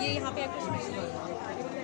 ये यहाँ पे आपको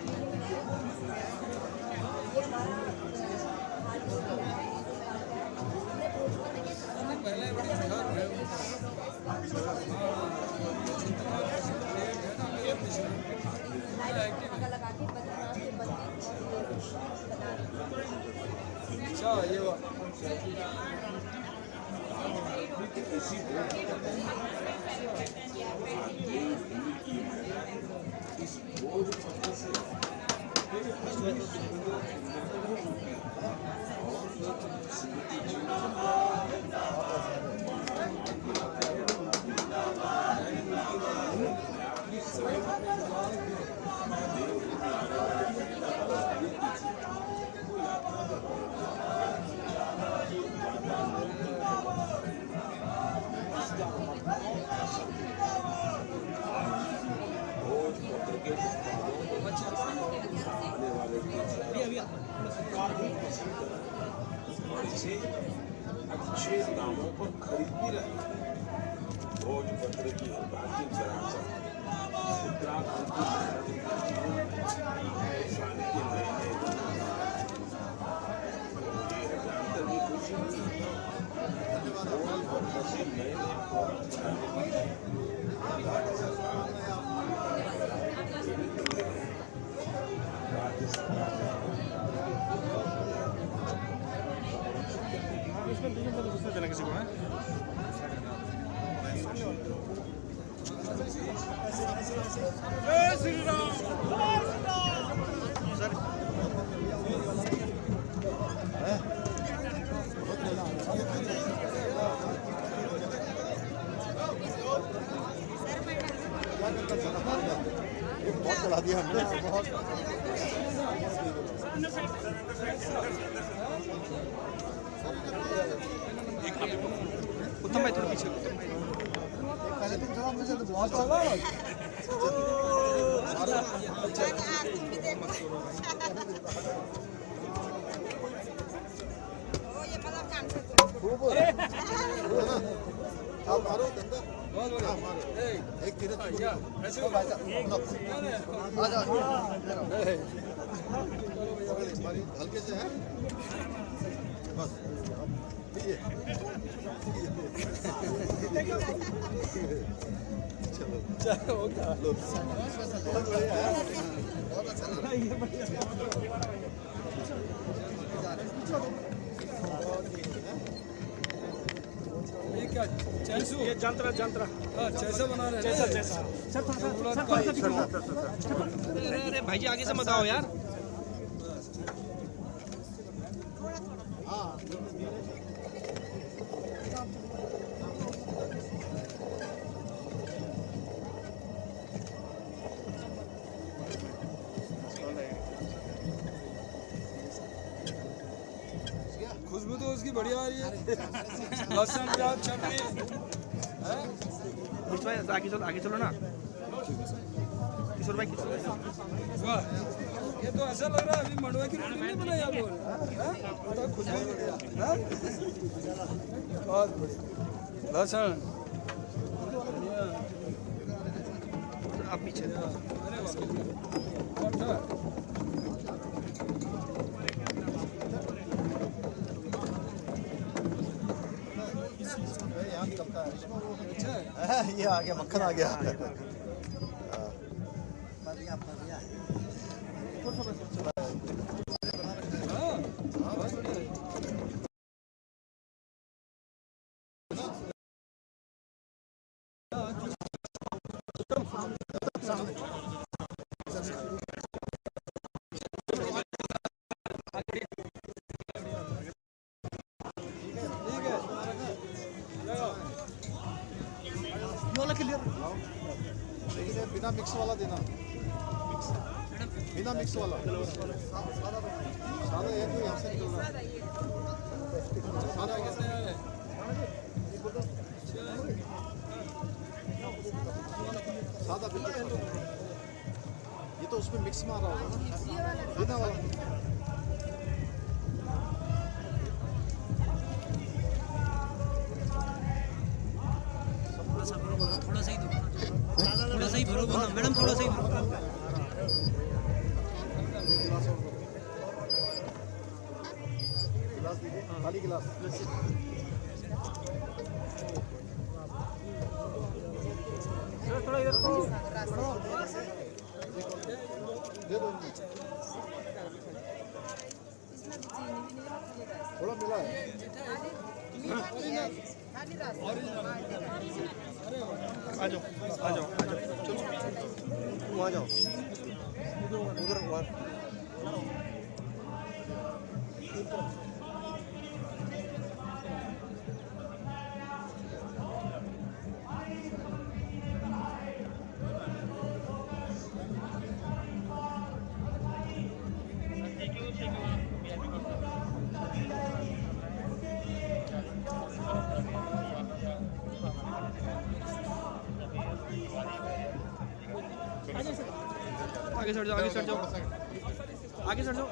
अच्छे दामों पर खरीद भी रहे हैं। भोजपत्र की प्राचीन विरासत उत्तराखंड की शान के नए भी खुशी हुई। भोजपत्र से नए राज्य सरकार देना किसी को है जय श्री राम सर बहुत चला दिया हमने बहुत उत्तम भाई थोड़ा पीछे पहले तुम थोड़ा मुझे तो बहुत चला आप मारो धंधा बहुत बढ़िया एक तेरे ऐसे आ जा हल्के से है बस चलो बहुत बढ़िया है बहुत अच्छा लगा ये क्या चैसू ये जंतरा हाँ चैसा बना रहे हैं चैसा अरे भाई जी आगे से मत आओ यार खुशबू तो उसकी बढ़िया आ रही है लहसुन प्याज चटनी आगे चलो ना किशोर भाई वाह ये तो ऐसा लग रहा है अभी मंडवा की रोटी नहीं बनाई आप लोगों ने खुशबू बहुत बढ़िया लहसुन आप पीछे ये आ गया मक्खन आ गया बिना मिक्स वाला देना बिना मिक्स वाला सादा एक यहाँ से निकल रहा है सादा सादा बिल्कुल ये तो उसमें मिक्स मार रहा होगा ना बिना वाला मैडम थोड़ा सा खाली गिलास थोड़ा इधर दे दो थोड़ा मिला है आ जाओ तुम आ जाओ उधर आगे सट जाओ आगे सट जाओ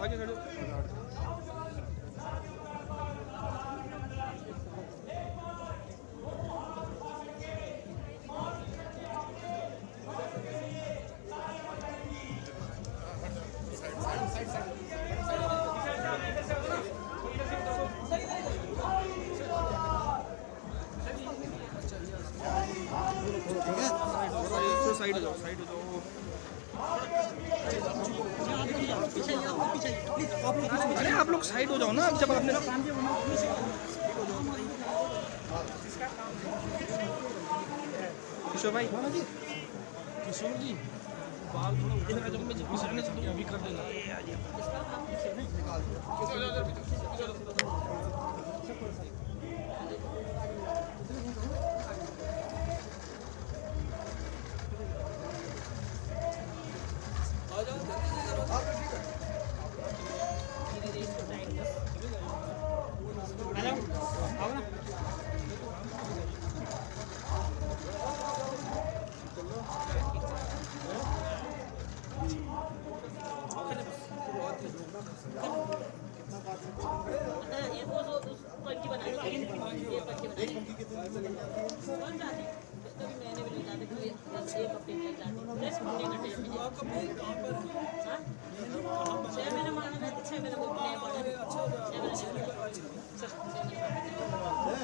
साइड हो जाओ अरे आप लोग साइड हो जाओ ना जब आपने किशोर भाई किशोर जी बाल थोड़ा उधर आ जाओ मैं घुसाने से तो भी कर देना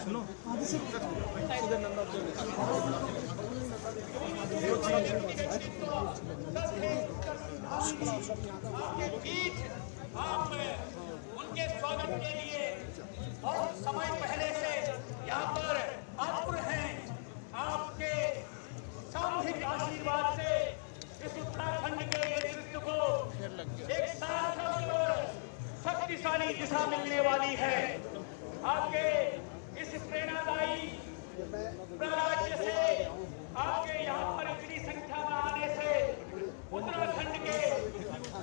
सुनो उनके स्वागत के लिए बहुत समय पहले से यहाँ पर आतुर हैं। आपके सामूहिक आशीर्वाद से इस उत्तराखंड के नेतृत्व को एक सार्थक और शक्तिशाली दिशा मिलने वाली है। आपके इस प्रेरणादायी प्रयास से आपके यहाँ पर इतनी संख्या में आने से उत्तराखंड के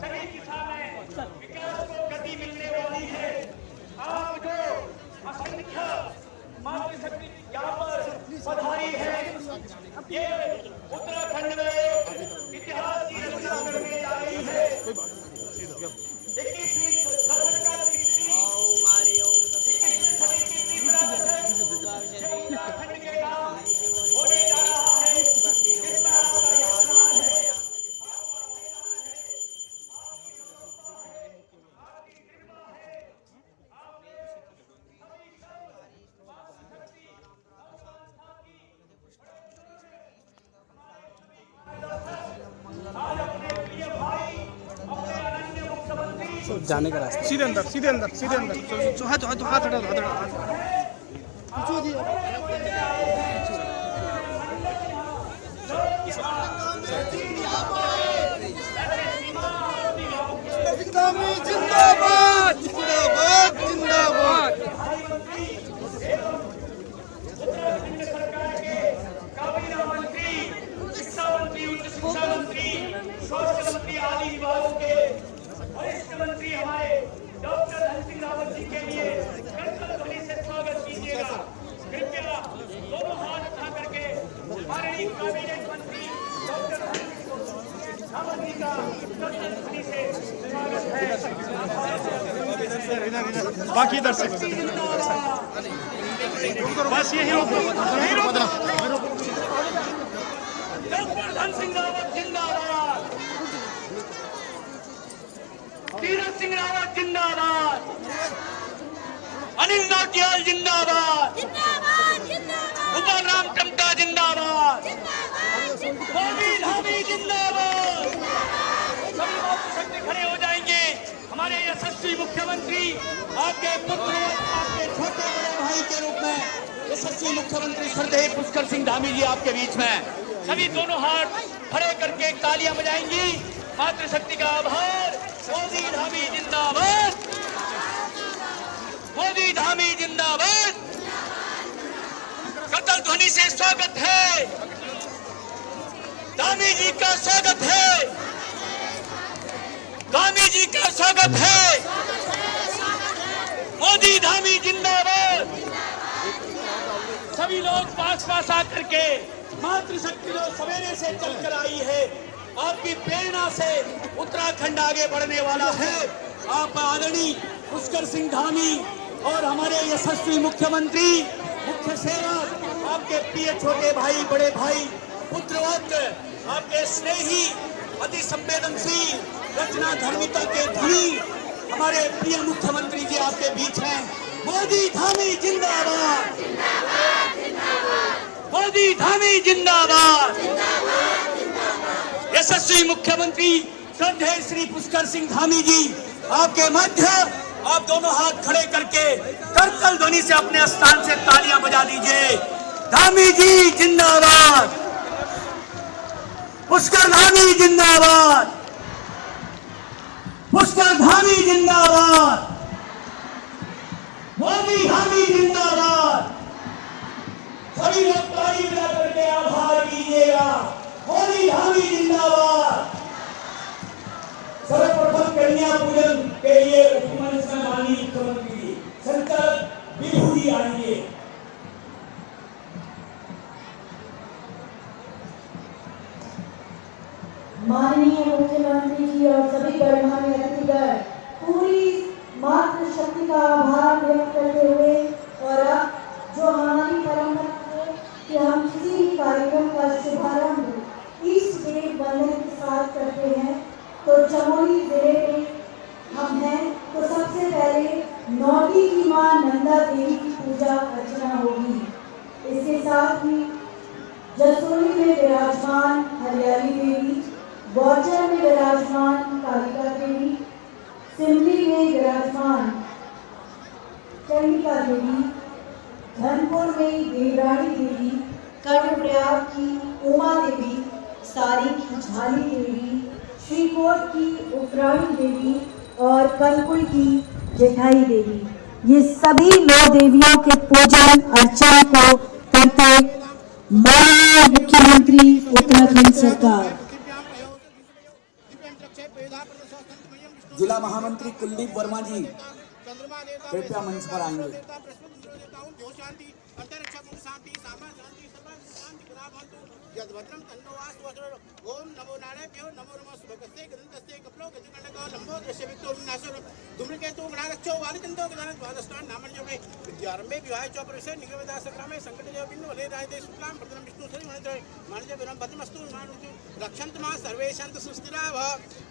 सही दिशा में विकास को गति मिलने वाली है। आप जो असंख्य मातृशक्ति यहाँ पर पधारी है, ये उत्तराखंड में इतिहास की रचना करने जा रही है। 21वीं सदी का उत्तराखंड के नाम होने जा रहा है। इस तरह का यात्रा है। जाने का रास्ता सीधे अंदर हाथ हटा जिंदाबाद जिंदाबाद जिंदाबाद उत्तराखंड सरकार के काबीना मंत्री, शिक्षा मंत्री, उच्च शिक्षा मंत्री, स्वास्थ्य मंत्री आदि विभागों के वरिष्ठ मंत्री हमारे डॉक्टर धन सिंह रावत जी के लिए कर्तव्य ध्वनि से स्वागत कीजिएगा। कृपया दोनों हाथ उठा करके माननीय कैबिनेट मंत्री डॉक्टर रावत जी का कर्तव्य ध्वनि से स्वागत है। बाकी इधर से बस यही रोको डॉक्टर धन सिंह रावत जिंदाबाद। तीरथ सिंह रावत जिंदाबाद, अनिल नौटियाल जिंदाबाद, गोपाल राम टमटा जिंदाबाद, मोदी धामी जिंदाबाद। सभी मातृशक्ति खड़े हो जाएंगे। हमारे यशस्वी मुख्यमंत्री आपके पुत्र, आपके छोटे बड़े भाई के रूप में यशस्वी मुख्यमंत्री श्रद्धेय पुष्कर सिंह धामी जी आपके बीच में सभी दोनों हाथ खड़े करके तालियां बजाएंगी। मातृशक्ति का आभार। मोदी धामी जिंदाबाद, मोदी धामी जिंदाबाद। करताल ध्वनि से स्वागत है, धामी जी का स्वागत है, धामी जी का स्वागत है। मोदी धामी जिंदाबाद। सभी लोग पास आकर के मातृशक्ति जो सवेरे से चलकर आई है, आपकी प्रेरणा से उत्तराखंड आगे बढ़ने वाला है। आप आदरणीय पुष्कर सिंह धामी और हमारे यशस्वी मुख्यमंत्री, मुख्य सेवक, आपके प्रिय छोटे भाई, बड़े भाई, पुत्रवत, आपके स्नेही, अति संवेदनशील, रचना धर्मिता के धनी हमारे प्रिय मुख्यमंत्री जी आपके बीच हैं। मोदी धामी जिंदाबाद, मोदी धामी जिंदाबाद। यशस्वी मुख्यमंत्री श्रद्धेय श्री पुष्कर सिंह धामी जी आपके मध्य आप दोनों हाथ खड़े करके करतल ध्वनि से अपने स्थान से तालियां बजा दीजिए। धामी जी जिंदाबाद, पुष्कर धामी जिंदाबाद, पुष्कर धामी जिंदाबाद, मोदी धामी जिंदाबाद। सभी लोग ताली बजा करके आभार कीजिएगा। मोदी धामी जिंदाबाद। सर्वप्रथम कन्या पूजन के लिए उपमंच में माननीय मुख्यमंत्री संचालक विभू जी आएंगे। माननीय मुख्यमंत्री जी और सभी गणमान्य अतिथिगण पूरी मातृशक्ति का आभार व्यक्त करते हुए और अब जो हमारी परंपरा है कि हम किसी भी कार्यक्रम का शुभारंभ ईस्ट देव वंदन के साथ करते हैं, तो चमोली जिले में हम हैं तो सबसे पहले नौटी की मां नंदा देवी की पूजा अर्चना होगी। इसके साथ ही जसोली में विराजमान हरियाली देवी, गौचर में विराजमान कालिका देवी, सिमली में विराजमान चंडिका देवी, धनपुर में देवरानी देवी, कर्णप्रयाग की उमा देवी, सारी की झाली देवी, श्रीकोट की उपराणी देवी और कनकुल की जेठाई देवी, ये सभी 9 देवियों के पूजन अर्चना को करते माननीय मुख्यमंत्री उत्तराखंड सरकार। जिला महामंत्री कुलदीप वर्मा जी कृपया मंच पर आएंगे। ओम नमो नारायणभ्यो नमो नमः सुभगस्ते गदन्तस्ते कपलो गजगणको लंबो दृश्य विक्तो विनाशो धूम्रकेतु गणागच्छो वालिचंदो गदानद्वादस्तान नामन्योगे विद्यारंभे विवाहे च परिसे निगमदासग्रामे संकटजय बिंदु वले रायते शुक्लां प्रतनं विष्णु सरि मनोजय मानजय विरम भद्रमस्तु मानुजु रक्षन्तु मां सर्वे शान्त सुस्थिराः।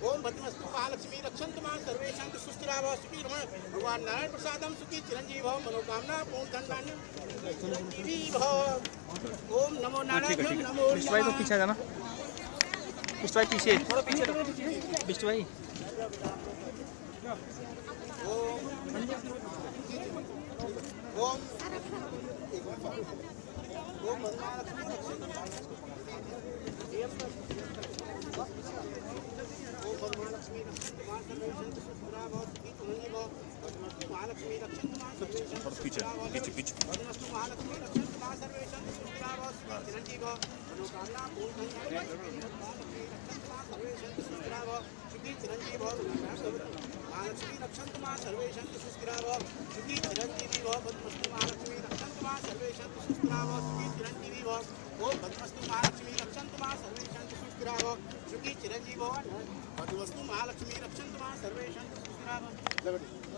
ओम भद्रमस्तु महालक्ष्मी रक्षन्तु मां सर्वे शान्त सुस्थिराः। सुखी रमण भगवान नारायण प्रसादम सुखी चिरंजीव भव मनोकामना पूर्ण धनधान्य चिरंजीवी भव। ओम नमो नारायणभ्यो नमो भाई तो पीछे जाना, बिष्ट भाई पीछे, थोड़ा पीछे बिष्ट भाई। ओम महालक्ष्मी रक्षन्तु मां सर्वे शान्ति सुस्थिराः। सुखी चिरंजीवी भव। भद्रमस्तु महालक्ष्मी रक्षन्तु मां सर्वे शान्ति सुस्थिराः। सुखी चिरंजीवी भव। ओम भद्रमस्तु महालक्ष्मी रक्षन्तु मां सर्वे शान्ति सुस्थिराः। सुखी चिरंजीवी भव। भद्रमस्तु महालक्ष्मी रक्षन्तु मां सर्वे शान्ति सुस्थिराः।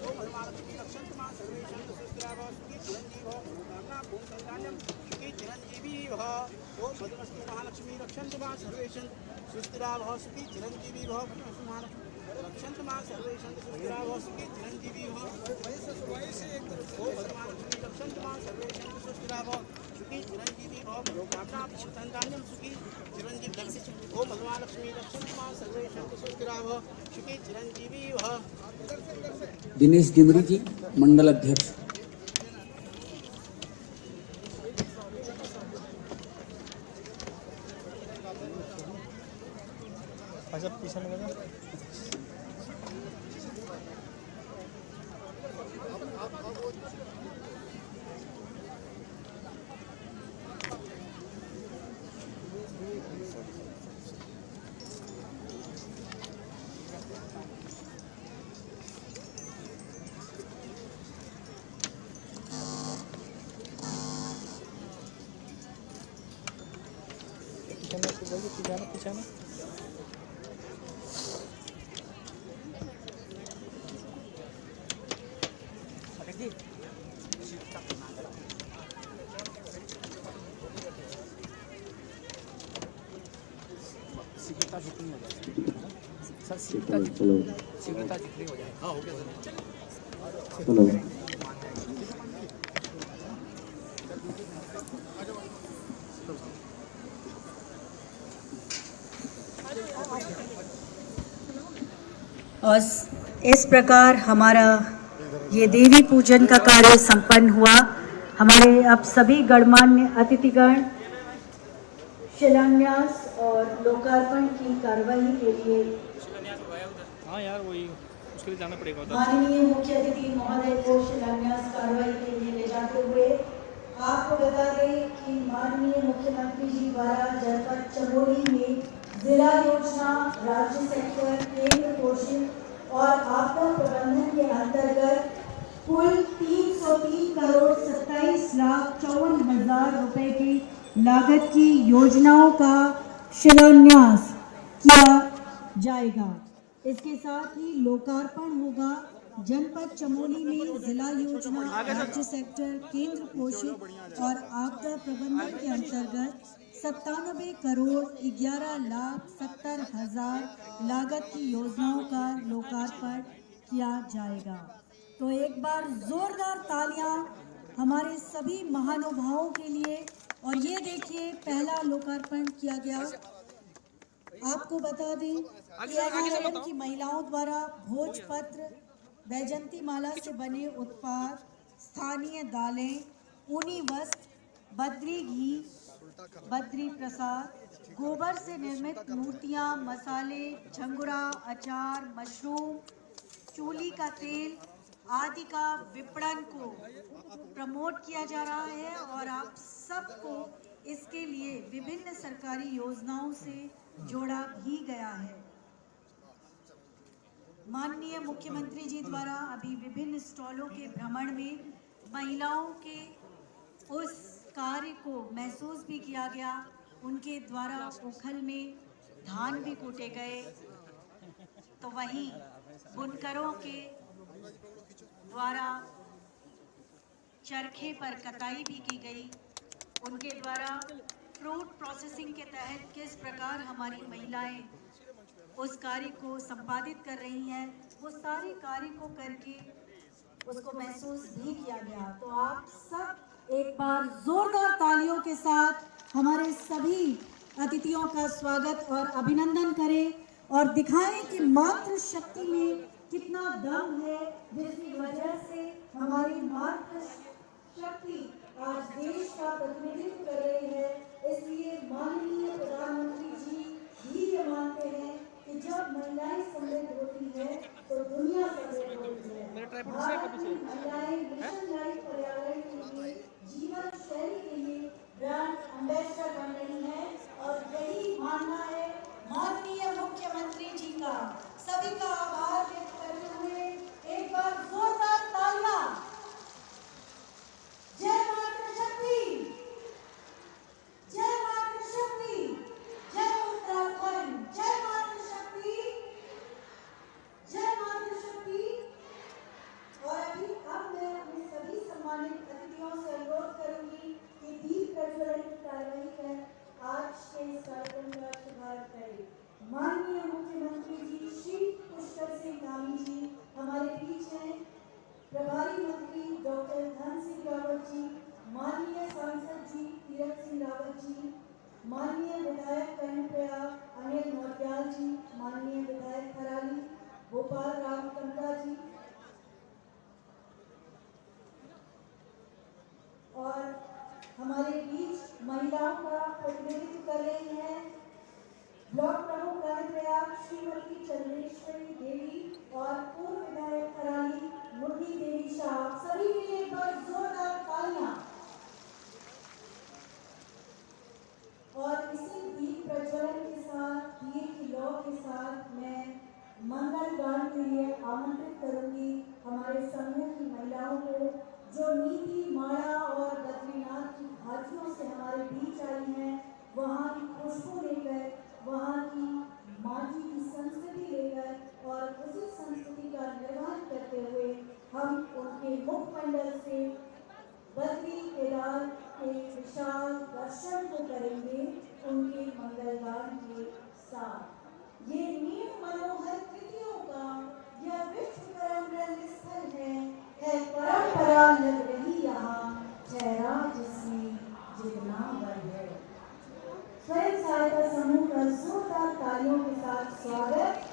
ओम महालक्ष्मी रक्षन्तु मां सर्वे शान्ति सुस्थिराः। सुखी चिरंजीवी भव। मनोकामना पूर्ण धनधान्यं सुखी चिरंजीवी भव। ओम भद्रमस्तु महालक्ष्मी रक्षन्तु मां सर्वे शान्ति सुस्थिराः। सुखी चिरंजीवी भव। भद्रमस्तु महालक्ष्मी रक्षन्तु मां सर्वे शान्ति सुखी चिरंजीवी भव ओम भगवान लक्ष्मी रक्षन्तु मां सर्वेषां सुस्थिरा भव सुखी चिरंजीवी भव लोकानां संतानं सुखी चिरंजीवी ओम भगवान लक्ष्मी रक्षन्तु मां सर्वेषां सुस्थिरा भव सुखी चिरंजीवी भव। दिनेश डिमरी जी, मंडल अध्यक्ष। और इस प्रकार हमारा ये देवी पूजन का कार्य संपन्न हुआ। हमारे अब सभी गणमान्य अतिथिगण शिलान्यास और लोकार्पण की कार्रवाई के लिए माननीय मुख्य अतिथि महोदय को शिलान्यास कार्रवाई के लिए ले जाते हुए आपको बता दें कि माननीय मुख्यमंत्री जी द्वारा जनपद चमोली में जिला योजना राज्य सेक्टर केंद्र पोषित और आपदा प्रबंधन के अंतर्गत कुल 303 करोड़ 27,54,000 रुपए की लागत की योजनाओं का शिलान्यास किया जाएगा। इसके साथ ही लोकार्पण होगा जनपद चमोली में जिला योजना राज्य सेक्टर केंद्र पोषित और आपदा प्रबंधन के अंतर्गत 97 करोड़ 11,70,000 लागत की योजनाओं का लोकार्पण किया जाएगा। तो एक बार जोरदार तालियां हमारे सभी महानुभावों के लिए। और ये देखिए पहला लोकार्पण किया गया। आपको बता दें कि NRLM की महिलाओं द्वारा भोजपत्र, वैजंती माला से बने उत्पाद, स्थानीय दालें, ऊनी वस्त्र, बद्री घी, बद्री प्रसाद, गोबर से निर्मित मूर्तियां, मसाले, झंगुरा, अचार, मशरूम, चूली का तेल आदि का विपणन को प्रमोट किया जा रहा है और आप सबको इसके लिए विभिन्न सरकारी योजनाओं से जोड़ा भी गया है। माननीय मुख्यमंत्री जी द्वारा अभी विभिन्न स्टॉलों के भ्रमण में महिलाओं के उस कार्य को महसूस भी किया गया। उनके द्वारा ओखल में धान भी कूटे गए, तो वहीं बुनकरों के द्वारा चरखे पर कताई भी की गई। उनके द्वारा फ्रूट प्रोसेसिंग के तहत किस प्रकार हमारी महिलाएं उस कार्य को संपादित कर रही हैं, वो सारे कार्य को करके उसको महसूस भी किया गया। तो आप सब एक बार जोरदार तालियों के साथ हमारे सभी अतिथियों का स्वागत और अभिनंदन करें और दिखाएं कि मातृ शक्ति में कितना दम है, जिसकी वजह से हमारी मातृ शक्ति आज देश का प्रतिनिधित्व कर रही है। इसलिए माननीय प्रधानमंत्री जी भी ये मानते हैं कि जब महिलाएं समृद्ध होती है तो दुनिया समृद्ध होती है। भारत की महिलाएं मिशन लाइफ पर्यावरण के लिए, जीवन शैली के लिए ब्रांड एम्बेसडर बन रही है और यही मानना है माननीय मुख्यमंत्री जी का। सभी का आभार व्यक्त करते हुए एक बार जोरदार तालियां। जय मातृशक्ति, जय मातृशक्ति, जय उत्तराखंड, जय मातृशक्ति, जय मातृशक्ति। और अभी अब मैं प्रतिनिधित्व कर रही हैं ब्लॉक प्रमुख कर्णप्रयाग श्रीमती चंद्रेश्वरी देवी और पूर्व विधायक कराली मुरली देवी शाह। सभी के लिए एक बार जोरदार तालियां। और इसी दीप प्रज्वलन के साथ, दिए की लौ के साथ मैं मंगल गान के लिए आमंत्रित करूंगी हमारे समूह की महिलाओं को, जो नीति माड़ा और बद्रीनाथ की घाटियों से हमारे बीच आई हैं, वहाँ की खुशबू लेकर, वहाँ की माटी की संस्कृति लेकर और उसी संस्कृति का निर्वहन करते हुए हम उनके मुखमंडल से बद्री केदार के विशाल दर्शन को करेंगे उनके मंगलगान के साथ। ये नीम मनोहर कृतियों का यह विश्वकर्म रंग स्थल है परंपरा लग रही यहाँ, ठहरा जिसमें जितना बल है। स्वयं सहायता समूह का जोरदार तालियों के साथ स्वागत।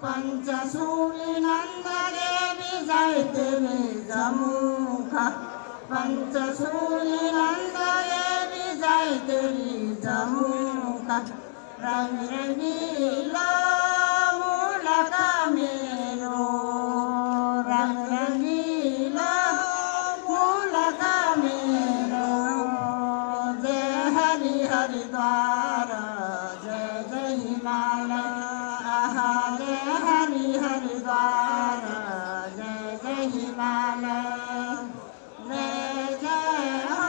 पंचशूली नंददेवी जयते जमुख, पंचशूली नंददेवी जयते जमुख, रंग रंगीला मूलक मेरो, रंग रंगीला मूलक मेरो, जय हरि हरिद्वार जय जय हिमालय, जय हरि हरिद्वार जय जय हिमालय, जय जय हो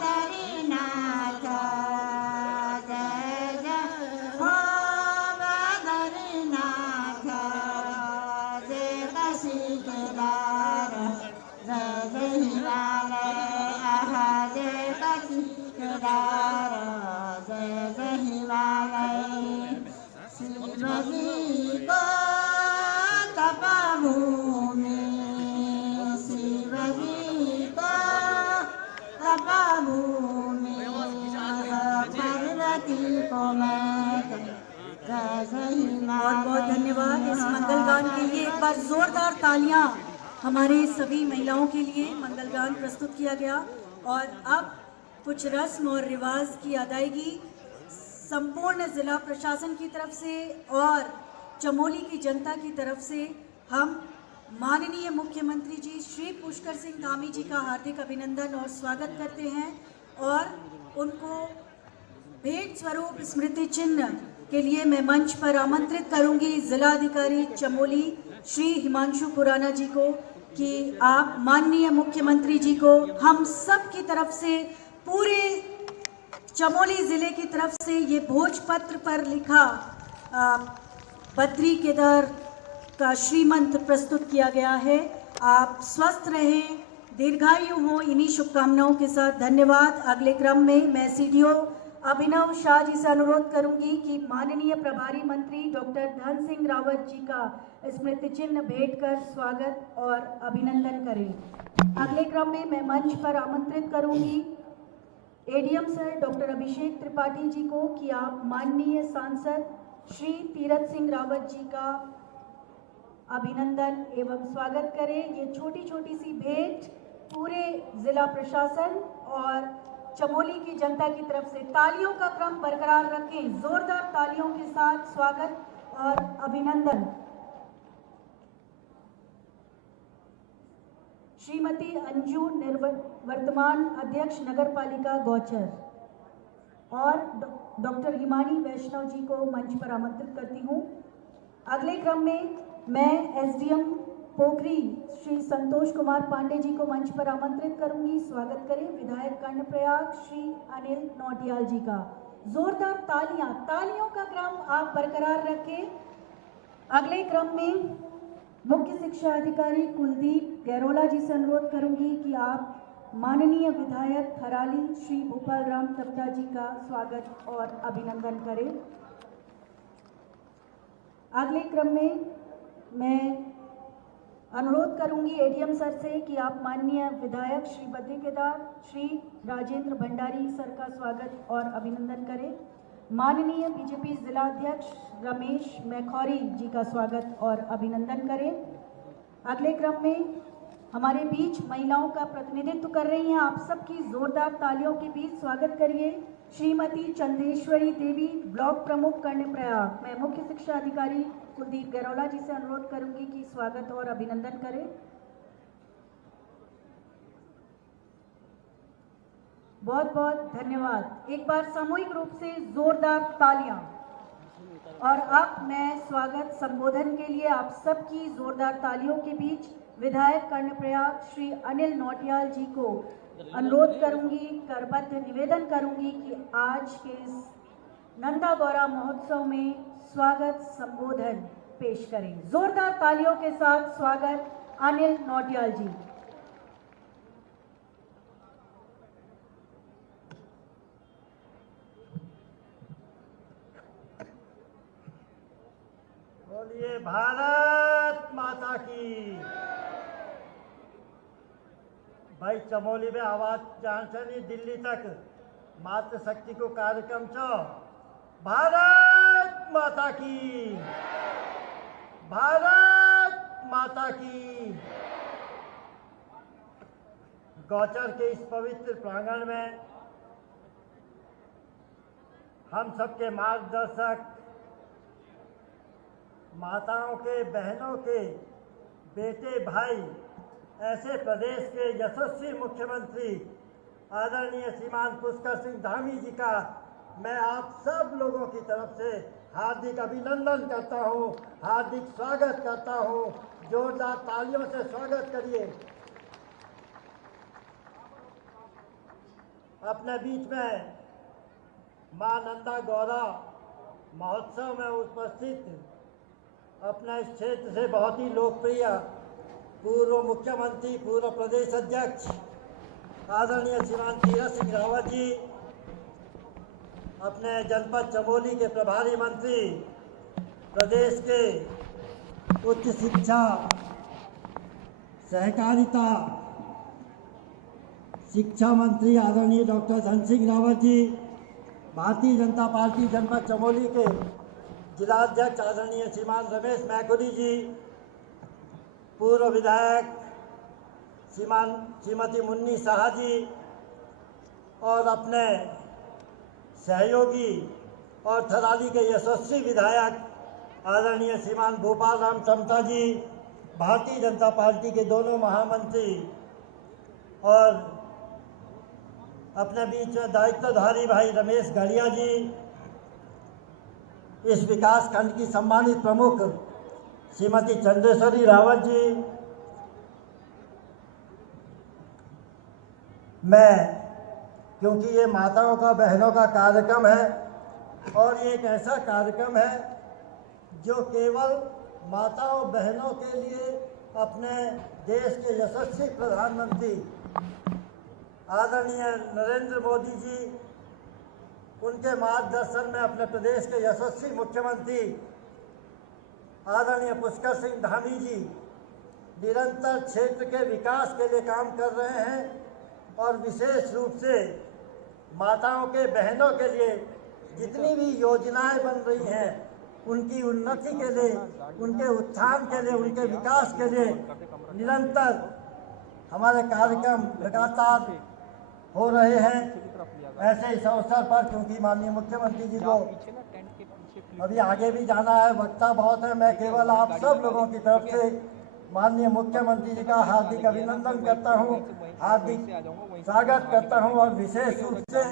बद्रीनाथ, जय जय हो बद्रीनाथ, जय काशी केदार जय जय हिमालय, जय काशी केदार जय जय हिमालय, शिवजी को तपभूमि, शिवजी को तपभूमि, पार्वती को मैं बहुत बहुत धन्यवाद इस मंगल गान के लिए। एक बार जोरदार तालियां हमारे सभी महिलाओं के लिए मंगल गान प्रस्तुत किया गया और अब कुछ रस्म और रिवाज की अदायगी संपूर्ण जिला प्रशासन की तरफ से और चमोली की जनता की तरफ से हम माननीय मुख्यमंत्री जी श्री पुष्कर सिंह धामी जी का हार्दिक अभिनंदन और स्वागत करते हैं और उनको भेंट स्वरूप स्मृति चिन्ह के लिए मैं मंच पर आमंत्रित करूंगी जिलाधिकारी चमोली श्री हिमांशु खुराना जी को कि आप माननीय मुख्यमंत्री जी को हम सब की तरफ से पूरे चमोली जिले की तरफ से ये भोजपत्र पर लिखा बद्री केदार का श्रीमंत्र प्रस्तुत किया गया है। आप स्वस्थ रहें, दीर्घायु हो, इन्हीं शुभकामनाओं के साथ धन्यवाद। अगले क्रम में मैं सीडीओ अभिनव शाह जी से अनुरोध करूंगी कि माननीय प्रभारी मंत्री डॉक्टर धन सिंह रावत जी का स्मृति चिन्ह भेंट कर स्वागत और अभिनंदन करें। अगले क्रम में मैं मंच पर आमंत्रित करूंगी एडीएम सर डॉक्टर अभिषेक त्रिपाठी जी को कि आप माननीय सांसद श्री तीरथ सिंह रावत जी का अभिनंदन एवं स्वागत करें। ये छोटी छोटी सी भेंट पूरे जिला प्रशासन और चमोली की जनता की तरफ से तालियों का क्रम बरकरार रखें। जोरदार तालियों के साथ स्वागत और अभिनंदन। श्रीमती अंजू वर्तमान अध्यक्ष नगर पालिका गौचर और डॉक्टर हिमानी वैष्णव जी को मंच पर आमंत्रित करती हूँ। अगले क्रम में मैं एसडीएम पोखरी श्री संतोष कुमार पांडे जी को मंच पर आमंत्रित करूंगी। स्वागत करें विधायक कर्णप्रयाग श्री अनिल नौटियाल जी का। जोरदार तालियों का क्रम आप बरकरार रखें। अगले क्रम में मुख्य शिक्षा अधिकारी कुलदीप गैरोला जी से अनुरोध करूंगी कि आप माननीय विधायक थराली श्री भूपाल राम तप्ता जी का स्वागत और अभिनंदन करें। अगले क्रम में मैं अनुरोध करूंगी एडीएम सर से कि आप माननीय विधायक श्री बद्री केदार श्री राजेंद्र भंडारी सर का स्वागत और अभिनंदन करें। माननीय बीजेपी जिलाध्यक्ष रमेश मैखौरी जी का स्वागत और अभिनंदन करें। अगले क्रम में हमारे बीच महिलाओं का प्रतिनिधित्व कर रही हैं, आप सबकी जोरदार तालियों के बीच स्वागत करिए श्रीमती चंदेश्वरी देवी ब्लॉक प्रमुख कर्णप्रयाग। मैं मुख्य शिक्षा अधिकारी कुलदीप गैरोला जी से अनुरोध करूंगी कि स्वागत और अभिनंदन करें। बहुत बहुत धन्यवाद। एक बार सामूहिक रूप से जोरदार तालियां। और अब मैं स्वागत संबोधन के लिए आप सबकी जोरदार तालियों के बीच विधायक कर्णप्रयाग श्री अनिल नौटियाल जी को अनुरोध करूंगी, करबद्ध निवेदन करूंगी कि आज के इस नंदा गौरा महोत्सव में स्वागत संबोधन पेश करें। जोरदार तालियों के साथ स्वागत अनिल नौटियाल जी। बोलिए भारत माता की। भाई चमोली में आवाज जानी दिल्ली तक मातृशक्ति को कार्यक्रम छो। भारत माता की, भारत माता की। गौचर के इस पवित्र प्रांगण में हम सबके मार्गदर्शक, माताओं के, बहनों के बेटे भाई, ऐसे प्रदेश के यशस्वी मुख्यमंत्री आदरणीय श्रीमान पुष्कर सिंह धामी जी का मैं आप सब लोगों की तरफ से हार्दिक अभिनंदन करता हूं, हार्दिक स्वागत करता हूं। जोरदार तालियों से स्वागत करिए। अपने बीच में मां नंदा गौरा महोत्सव में उपस्थित अपने इस क्षेत्र से बहुत ही लोकप्रिय पूर्व मुख्यमंत्री, पूर्व प्रदेश अध्यक्ष आदरणीय श्रीमान तीरथ सिंह रावत जी, अपने जनपद चमोली के प्रभारी मंत्री, प्रदेश के उच्च शिक्षा, सहकारिता, शिक्षा मंत्री आदरणीय डॉक्टर धन सिंह रावत जी, भारतीय जनता पार्टी जनपद चमोली के जिलाध्यक्ष आदरणीय श्रीमान रमेश मैखुरी जी, पूर्व विधायक श्रीमती मुन्नी शाह जी और अपने सहयोगी और थराली के यशस्वी विधायक आदरणीय श्रीमान गोपाल राम टमटा जी, भारतीय जनता पार्टी के दोनों महामंत्री और अपने बीच में दायित्वधारी भाई रमेश गढ़िया जी, इस विकास खंड की सम्मानित प्रमुख श्रीमती चंद्रेश्वरी रावत जी, मैं क्योंकि ये माताओं का बहनों का कार्यक्रम है और ये एक ऐसा कार्यक्रम है जो केवल माताओं बहनों के लिए अपने देश के यशस्वी प्रधानमंत्री आदरणीय नरेंद्र मोदी जी, उनके मार्गदर्शन में अपने प्रदेश के यशस्वी मुख्यमंत्री आदरणीय पुष्कर सिंह धामी जी निरंतर क्षेत्र के विकास के लिए काम कर रहे हैं और विशेष रूप से माताओं के बहनों के लिए जितनी भी योजनाएं बन रही हैं उनकी उन्नति के लिए, उनके उत्थान के लिए, उनके विकास के लिए निरंतर हमारे कार्यक्रम लगातार हो रहे हैं। ऐसे इस अवसर पर क्योंकि माननीय मुख्यमंत्री जी को अभी आगे भी जाना है, वक्ता बहुत है, मैं केवल आप सब लोगों की तरफ से माननीय मुख्यमंत्री जी का हार्दिक अभिनंदन करता हूं, हार्दिक स्वागत करता हूं और विशेष रूप से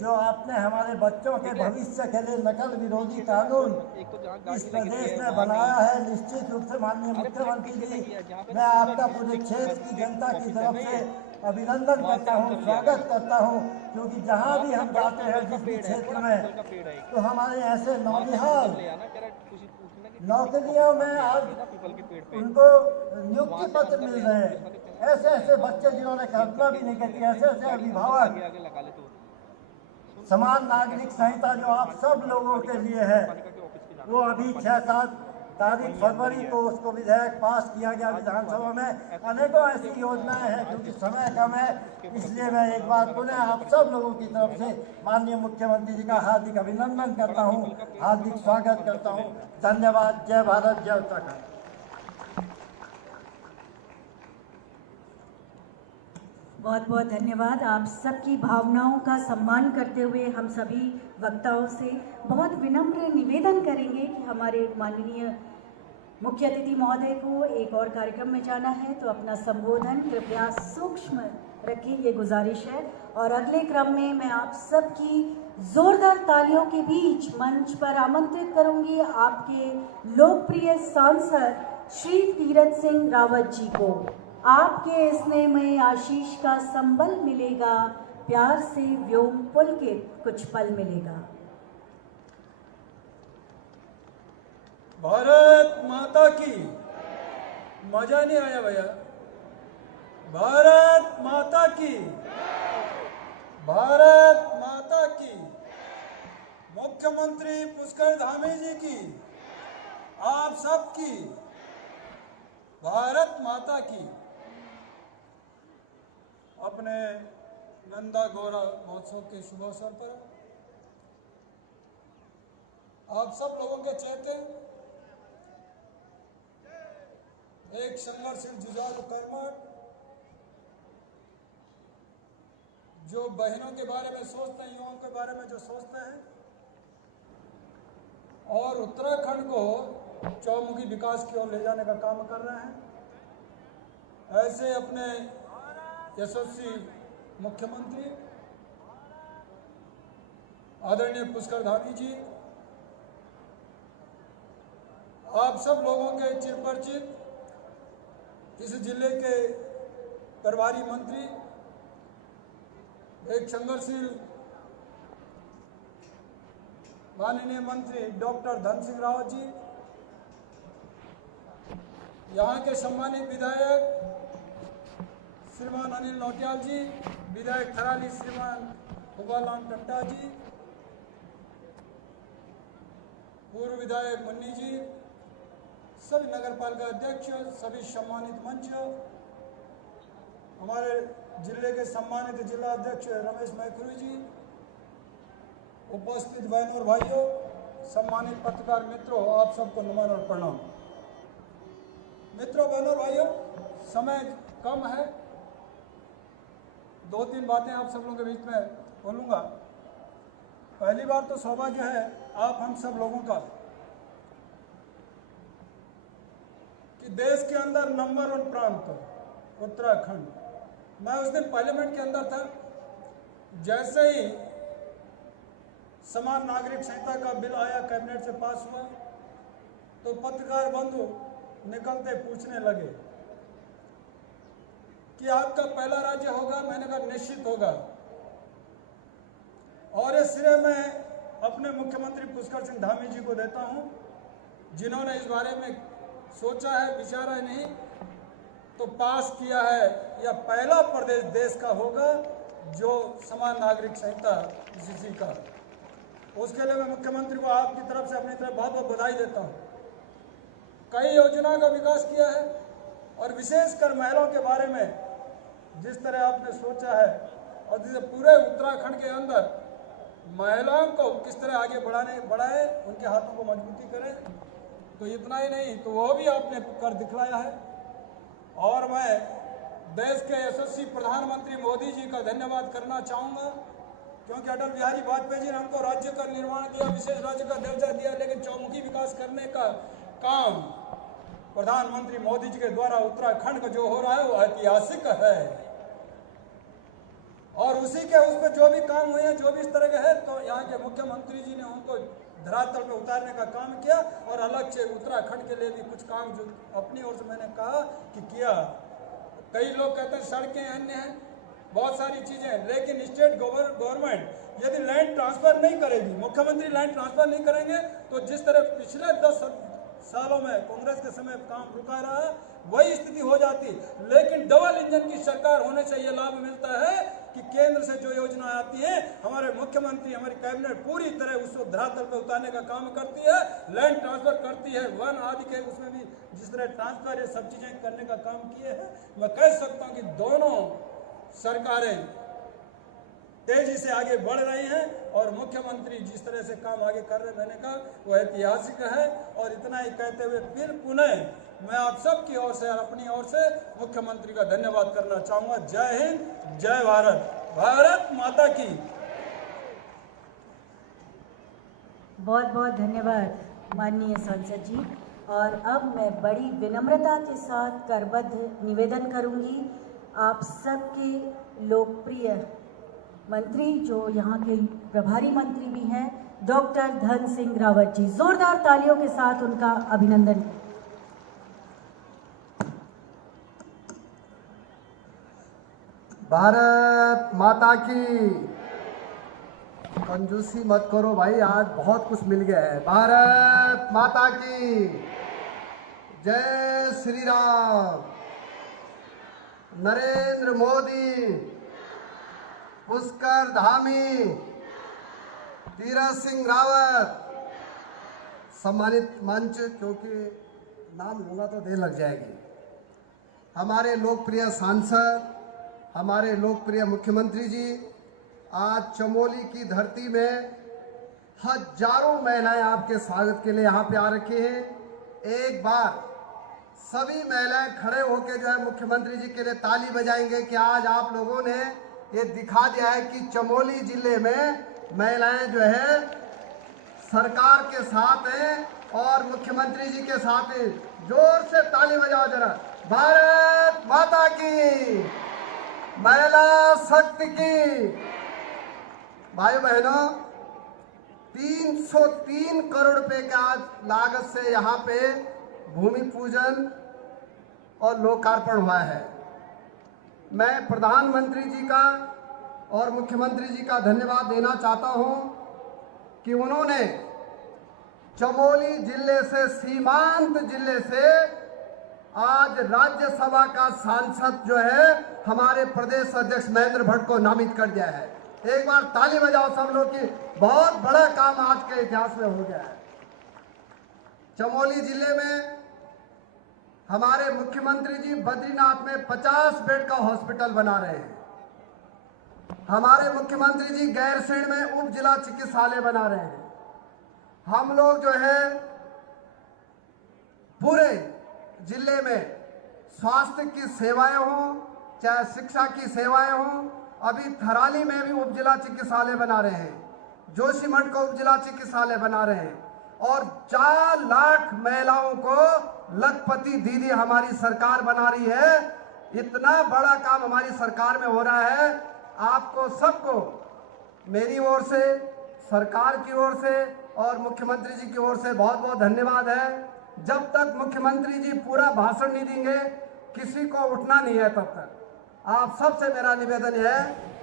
जो आपने हमारे बच्चों के भविष्य के लिए नकल विरोधी कानून इस प्रदेश में बनाया है, निश्चित रूप से माननीय मुख्यमंत्री जी, मैं आपका पूरे क्षेत्र की जनता की तरफ से अभिनंदन करता हूं, स्वागत करता हूं, क्योंकि जहां भी हम जाते हैं जिस भी क्षेत्र में, तो हमारे ऐसे नौनिहाल नौकरियों में आज उनको नियुक्ति पत्र मिल रहे हैं। ऐसे ऐसे बच्चे जिन्होंने कल्पना भी नहीं की, ऐसे ऐसे अभिभावक, समान नागरिक संहिता जो आप सब लोगों के लिए है, वो अभी 6-7 तारीख फरवरी को उसको विधेयक पास किया गया विधानसभा में। अनेकों ऐसी योजनाएं हैं, क्योंकि समय कम है, इसलिए मैं एक बार पुनः आप सब लोगों की तरफ से माननीय मुख्यमंत्री जी का हार्दिक अभिनंदन करता हूं, हार्दिक स्वागत करता हूं। धन्यवाद। जय भारत, जय उत्तराखंड। बहुत बहुत धन्यवाद। आप सबकी भावनाओं का सम्मान करते हुए हम सभी वक्ताओं से बहुत विनम्र निवेदन करेंगे कि हमारे माननीय मुख्य अतिथि महोदय को एक और कार्यक्रम में जाना है, तो अपना संबोधन कृपया सूक्ष्म रखें, ये गुजारिश है। और अगले क्रम में मैं आप सबकी जोरदार तालियों के बीच मंच पर आमंत्रित करूंगी आपके लोकप्रिय सांसद श्री तीरथ सिंह रावत जी को। आपके स्नेह में आशीष का संबल मिलेगा, प्यार से व्योम पुलकित कुछ पल मिलेगा। भारत माता की, मजा नहीं आया भैया। भारत माता की, भारत माता की, मुख्यमंत्री पुष्कर धामी जी की, आप सबकी भारत माता की। अपने नंदा गौरा महोत्सव के शुभ अवसर पर आप सब लोगों के चेहरे एक संघर्षशील जुझारू कर्मठ जो बहनों के बारे में सोचते हैं, युवाओं के बारे में जो सोचते हैं और उत्तराखंड को चौमुखी विकास की ओर ले जाने का काम कर रहे हैं। ऐसे अपने यशस्वी मुख्यमंत्री आदरणीय पुष्कर धामी जी, आप सब लोगों के चिरपरिचित इस जिले के प्रभारी मंत्री, एक संघर्षशील माननीय मंत्री डॉक्टर धन सिंह रावत जी, यहाँ के सम्मानित विधायक श्रीमान अनिल नौटियाल जी, विधायक थराली श्रीमान गोपाल राम टमटा जी, पूर्व विधायक मुन्नी जी, सभी नगर पालिका अध्यक्ष, सभी सम्मानित मंच, हमारे जिले के सम्मानित जिला अध्यक्ष रमेश मैखुरी जी, उपस्थित बहनों और भाइयों, सम्मानित पत्रकार मित्रों, आप सबको नमन और प्रणाम। मित्रों, बहनों और भाइयों, समय कम है, 2-3 बातें आप सब लोगों के बीच में बोलूँगा। पहली बार तो सौभाग्य है आप हम सब लोगों का कि देश के अंदर नंबर 1 प्रांत उत्तराखंड। मैं उस दिन पार्लियामेंट के अंदर था, जैसे ही समान नागरिक संहिता का बिल आया, कैबिनेट से पास हुआ, तो पत्रकार बंधु निकलते पूछने लगे कि आपका पहला राज्य होगा। मैंने कहा निश्चित होगा। और ये श्रेय मैं अपने मुख्यमंत्री पुष्कर सिंह धामी जी को देता हूं, जिन्होंने इस बारे में सोचा है, विचारा है, नहीं तो पास किया है। यह पहला प्रदेश देश का होगा जो समान नागरिक संहिता जीसी का। उसके लिए मैं मुख्यमंत्री को आपकी तरफ से अपनी तरफ बहुत बहुत बधाई देता हूं। कई योजनाओं का विकास किया है और विशेषकर महिलाओं के बारे में जिस तरह आपने सोचा है और जिसे पूरे उत्तराखंड के अंदर महिलाओं को किस तरह आगे बढ़ाए, उनके हाथों को मजबूती करें, तो इतना ही नहीं तो वो भी आपने कर दिखलाया है। और मैं देश के यशस्वी प्रधानमंत्री मोदी जी का धन्यवाद करना चाहूँगा, क्योंकि अटल बिहारी वाजपेयी जी ने हमको राज्य का निर्माण किया, विशेष राज्य का दर्जा दिया, लेकिन चौमुखी विकास करने का काम प्रधानमंत्री मोदी जी के द्वारा उत्तराखंड का जो हो रहा है वो ऐतिहासिक है। और उसी के उस पर जो भी काम हुए हैं, जो भी इस तरह के है, तो यहाँ के मुख्यमंत्री जी ने उनको धरातल पे उतारने का काम किया और अलग से उत्तराखंड के लिए भी कुछ काम जो अपनी ओर से मैंने कहा कि किया। कई लोग कहते हैं सड़कें अन्य हैं, बहुत सारी चीजें, लेकिन स्टेट गवर्नमेंट यदि लैंड ट्रांसफर नहीं करेगी, मुख्यमंत्री लैंड ट्रांसफर नहीं करेंगे, तो जिस तरह पिछले 10 सालों में कांग्रेस के समय काम रुका रहा वही स्थिति हो जाती। लेकिन डबल इंजन की सरकार होने से यह लाभ मिलता है कि केंद्र से जो योजना आती है, हमारे मुख्यमंत्री, हमारी कैबिनेट पूरी तरह उसको धरातल पर उतारने का काम करती है, लैंड ट्रांसफर करती है, वन आदि के उसमें भी जिस तरह ट्रांसफर ये सब चीजें करने का काम किए हैं। मैं कह सकता हूँ कि दोनों सरकारें तेजी से आगे बढ़ रही हैं और मुख्यमंत्री जिस तरह से काम आगे कर रहे हैं, मैंने कहा वो ऐतिहासिक है। और इतना ही कहते हुए फिर पुनः मैं आप सब की ओर से और अपनी ओर से मुख्यमंत्री का धन्यवाद करना चाहूंगा। जय हिंद, जय भारत, भारत माता की। बहुत बहुत धन्यवाद माननीय सांसद जी। और अब मैं बड़ी विनम्रता के साथ करबद्ध निवेदन करूंगी आप सबके लोकप्रिय मंत्री, जो यहाँ के प्रभारी मंत्री भी हैं, डॉक्टर धन सिंह रावत जी। जोरदार तालियों के साथ उनका अभिनंदन। भारत माता की। कंजूसी मत करो भाई, आज बहुत कुछ मिल गया है। भारत माता की जय श्री राम। नरेंद्र मोदी, पुष्कर धामी, तीरथ सिंह रावत, सम्मानित मंच, क्योंकि नाम लूंगा तो देर लग जाएगी, हमारे लोकप्रिय सांसद, हमारे लोकप्रिय मुख्यमंत्री जी, आज चमोली की धरती में हजारों महिलाएं आपके स्वागत के लिए यहाँ पे आ रखी हैं। एक बार सभी महिलाएं खड़े होकर जो है मुख्यमंत्री जी के लिए ताली बजाएंगे कि आज आप लोगों ने ये दिखा दिया है कि चमोली जिले में महिलाएं जो है सरकार के साथ हैं और मुख्यमंत्री जी के साथ हैं। जोर से ताली बजाओ जरा। भारत माता की, महिला शक्ति की। भाई बहनों, 303 करोड़ रुपए के आज लागत से यहाँ पे भूमि पूजन और लोकार्पण हुआ है। मैं प्रधानमंत्री जी का और मुख्यमंत्री जी का धन्यवाद देना चाहता हूं कि उन्होंने चमोली जिले से, सीमांत जिले से आज राज्यसभा का सांसद जो है हमारे प्रदेश अध्यक्ष महेंद्र भट्ट को नामित कर दिया है। एक बार ताली बजाओ सब लोग की। बहुत बड़ा काम आज के इतिहास में हो गया है। चमोली जिले में हमारे मुख्यमंत्री जी बद्रीनाथ में 50 बेड का हॉस्पिटल बना रहे हैं। हमारे मुख्यमंत्री जी गैरसैंण में उप जिला चिकित्सालय बना रहे हैं। हम लोग जो है पूरे जिले में स्वास्थ्य की सेवाएं हों, चाहे शिक्षा की सेवाएं हों, अभी थराली में भी उप जिला चिकित्सालय बना रहे हैं, जोशीमठ को उप जिला चिकित्सालय बना रहे हैं, और 4 लाख महिलाओं को लखपति दीदी हमारी सरकार बना रही है। इतना बड़ा काम हमारी सरकार में हो रहा है। आपको सबको मेरी ओर से, सरकार की ओर से और मुख्यमंत्री जी की ओर से बहुत बहुत धन्यवाद है। जब तक मुख्यमंत्री जी पूरा भाषण नहीं देंगे, किसी को उठना नहीं है। तब तक आप सबसे मेरा निवेदन है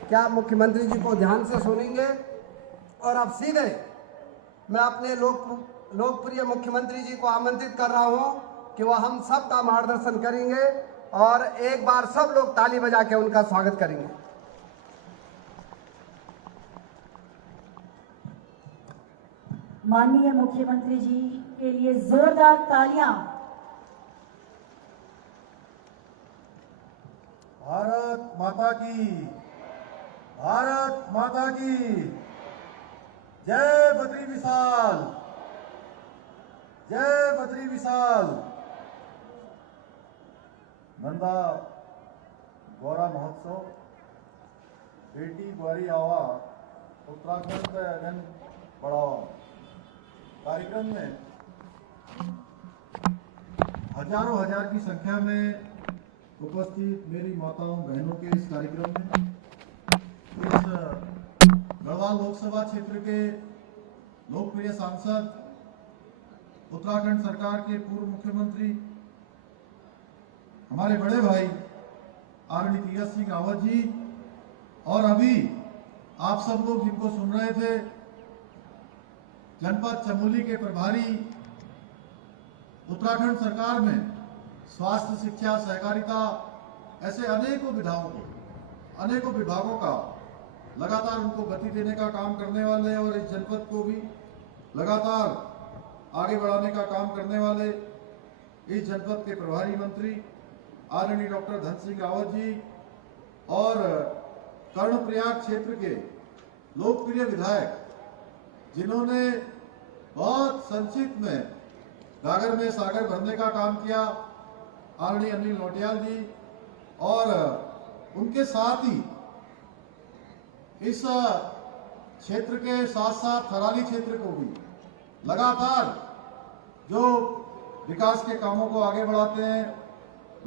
कि आप मुख्यमंत्री जी को ध्यान से सुनेंगे और आप सीधे, मैं अपने लोकप्रिय मुख्यमंत्री जी को आमंत्रित कर रहा हूं कि वह हम सब का मार्गदर्शन करेंगे और एक बार सब लोग ताली बजा के उनका स्वागत करेंगे। माननीय मुख्यमंत्री जी के लिए जोरदार तालियां। भारत माता की, भारत माता की जय। बद्री विशाल, जय बद्री विशाल। नंदा गौरा महोत्सव बेटी ग्वारी आवा उत्तराखंड का अगन बढ़ावा कार्यक्रम में हजारों हजार की संख्या में उपस्थित मेरी माताओं बहनों के इस कार्यक्रम में, इस गढ़वाल लोकसभा क्षेत्र के लोकप्रिय सांसद, उत्तराखंड सरकार के पूर्व मुख्यमंत्री, हमारे बड़े भाई आदरणीय तीरथ सिंह रावत जी, और अभी आप सब लोग जिनको सुन रहे थे, जनपद चमोली के प्रभारी, उत्तराखंड सरकार में स्वास्थ्य, शिक्षा, सहकारिता, ऐसे अनेकों विभागों का लगातार उनको गति देने का काम करने वाले और इस जनपद को भी लगातार आगे बढ़ाने का काम करने वाले इस जनपद के प्रभारी मंत्री आदरणीय डॉक्टर धन सिंह रावत जी और कर्णप्रयाग क्षेत्र के लोकप्रिय विधायक, जिन्होंने बहुत संक्षिप्त में गागर में सागर भरने का काम किया, आदरणीय अनिल नौटियाल जी, और उनके साथ ही इस क्षेत्र के साथ साथ थराली क्षेत्र को भी लगातार जो विकास के कामों को आगे बढ़ाते हैं,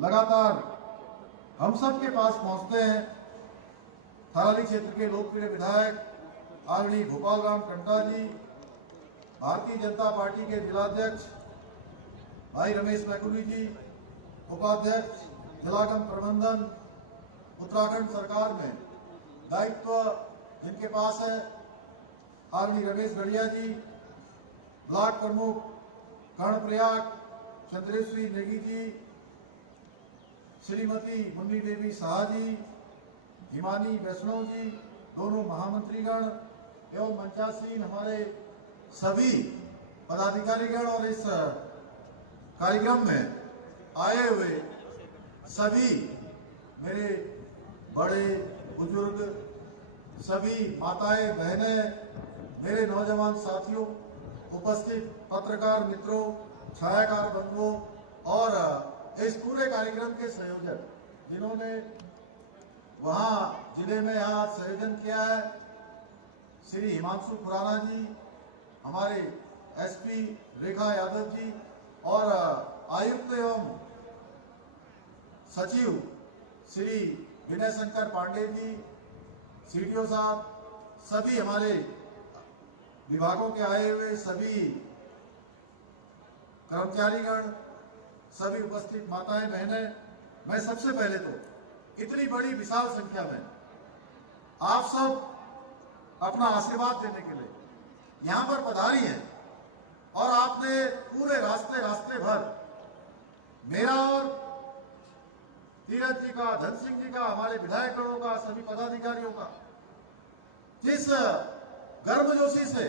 लगातार हम सब के पास पहुंचते हैं। थराली क्षेत्र के लोकप्रिय विधायक आदरणीय गोपाल राम कंटा जी, भारतीय जनता पार्टी के जिलाध्यक्ष भाई रमेश मैकुरी जी, उपाध्यक्ष जिलागम प्रबंधन, उत्तराखंड सरकार में दायित्व जिनके पास है आदरणीय रमेश गढ़िया जी, ब्लॉक प्रमुख कर्णप्रयाग चंद्रेश्वरी नेगी जी, श्रीमती मुन्नी देवी शाह जी, हिमानी वैष्णव जी, दोनों महामंत्रीगण एवं मंचासीन हमारे सभी पदाधिकारीगण और इस कार्यक्रम में आए हुए सभी मेरे बड़े बुजुर्ग, सभी माताएं बहनें, मेरे नौजवान साथियों, उपस्थित पत्रकार मित्रों, छायाकार बंधुओं और इस पूरे कार्यक्रम के संयोजक जिन्होंने वहां जिले में यहाँ संयोजन किया है, श्री हिमांशु खुराना जी, हमारे एसपी रेखा यादव जी और आयुक्त एवं सचिव श्री विनय शंकर पांडे जी, सीडीओ साहब, सभी हमारे विभागों के आए हुए सभी कर्मचारीगण, सभी उपस्थित माताएं बहनें, मैं सबसे पहले तो इतनी बड़ी विशाल संख्या में आप सब अपना आशीर्वाद देने के लिए यहां पर पधारी हैं और आपने पूरे रास्ते भर मेरा और तीरथ जी का, धन सिंह जी का, हमारे विधायकगणों का, सभी पदाधिकारियों का जिस गर्मजोशी से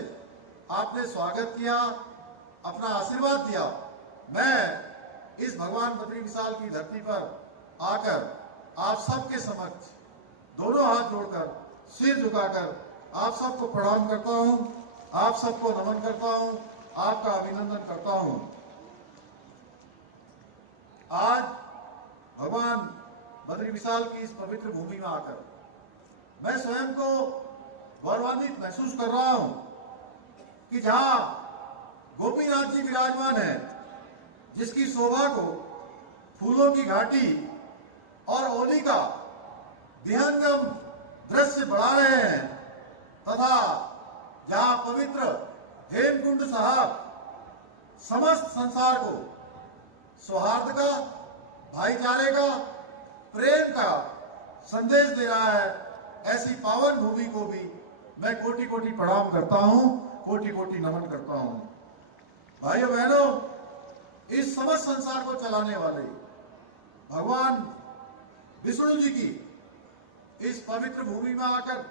आपने स्वागत किया, अपना आशीर्वाद दिया, मैं इस भगवान बद्री विशाल की धरती पर आकर आप सबके समक्ष दोनों हाथ जोड़कर, सिर झुकाकर आप सबको प्रणाम करता हूं, आप सबको नमन करता हूं, आपका अभिनंदन करता हूं। आज भगवान बद्री विशाल की इस पवित्र भूमि में आकर मैं स्वयं को गौरवान्वित महसूस कर रहा हूं कि जहां गोपीनाथ जी विराजमान है, जिसकी शोभा को फूलों की घाटी और ओली का विहंगम दृश्य बढ़ा रहे हैं, तथा जहां पवित्र हेमकुंड साहब समस्त संसार को सौहार्द का, भाईचारे का, प्रेम का संदेश दे रहा है, ऐसी पावन भूमि को भी मैं कोटि कोटि प्रणाम करता हूं, कोटि कोटि नमन करता हूं। भाइयों बहनों, इस समस्त संसार को चलाने वाले भगवान विष्णु जी की इस पवित्र भूमि में आकर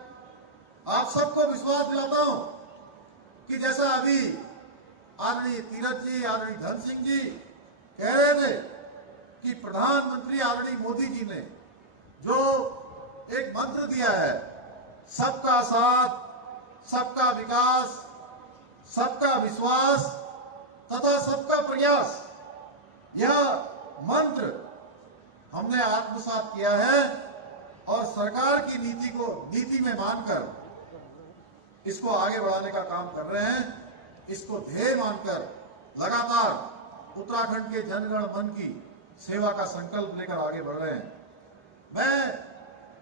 आप सबको विश्वास दिलाता हूं कि जैसा अभी आदरणीय तीरथ जी, आदरणीय धन सिंह जी कह रहे थे कि प्रधानमंत्री आदरणीय मोदी जी ने जो एक मंत्र दिया है, सबका साथ, सबका विकास, सबका विश्वास तथा सबका प्रयास, यह मंत्र हमने आत्मसात किया है और सरकार की नीति में मानकर इसको आगे बढ़ाने का काम कर रहे हैं। इसको ध्येय मानकर लगातार उत्तराखंड के जनगण मन की सेवा का संकल्प लेकर आगे बढ़ रहे हैं। मैं